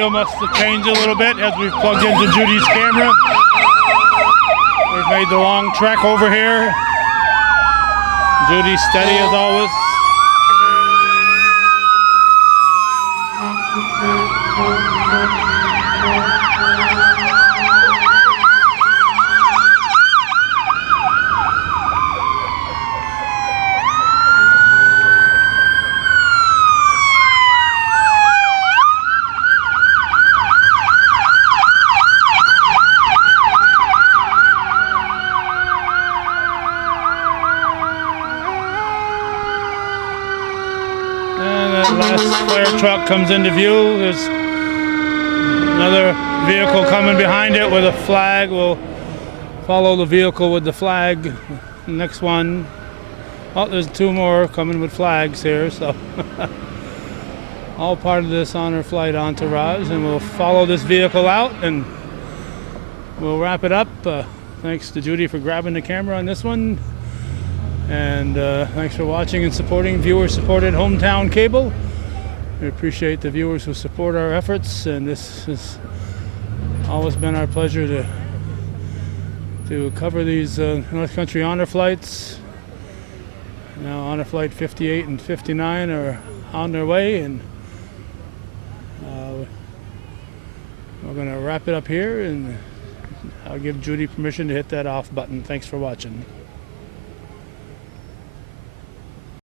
video must have changed a little bit as we've plugged into Judy's camera. We've made the long trek over here. Judy's steady as always. Last fire truck comes into view. There's another vehicle coming behind it with a flag. We'll follow the vehicle with the flag. Next one. Oh, there's two more coming with flags here. So all part of this honor flight entourage, and we'll follow this vehicle out and we'll wrap it up. Thanks to Judy for grabbing the camera on this one. And thanks for watching and supporting viewer-supported Hometown Cable. We appreciate the viewers who support our efforts, and this has always been our pleasure to cover these North Country honor flights. Now honor flight 58 and 59 are on their way, and we're going to wrap it up here, and I'll give Judy permission to hit that off button. Thanks for watching.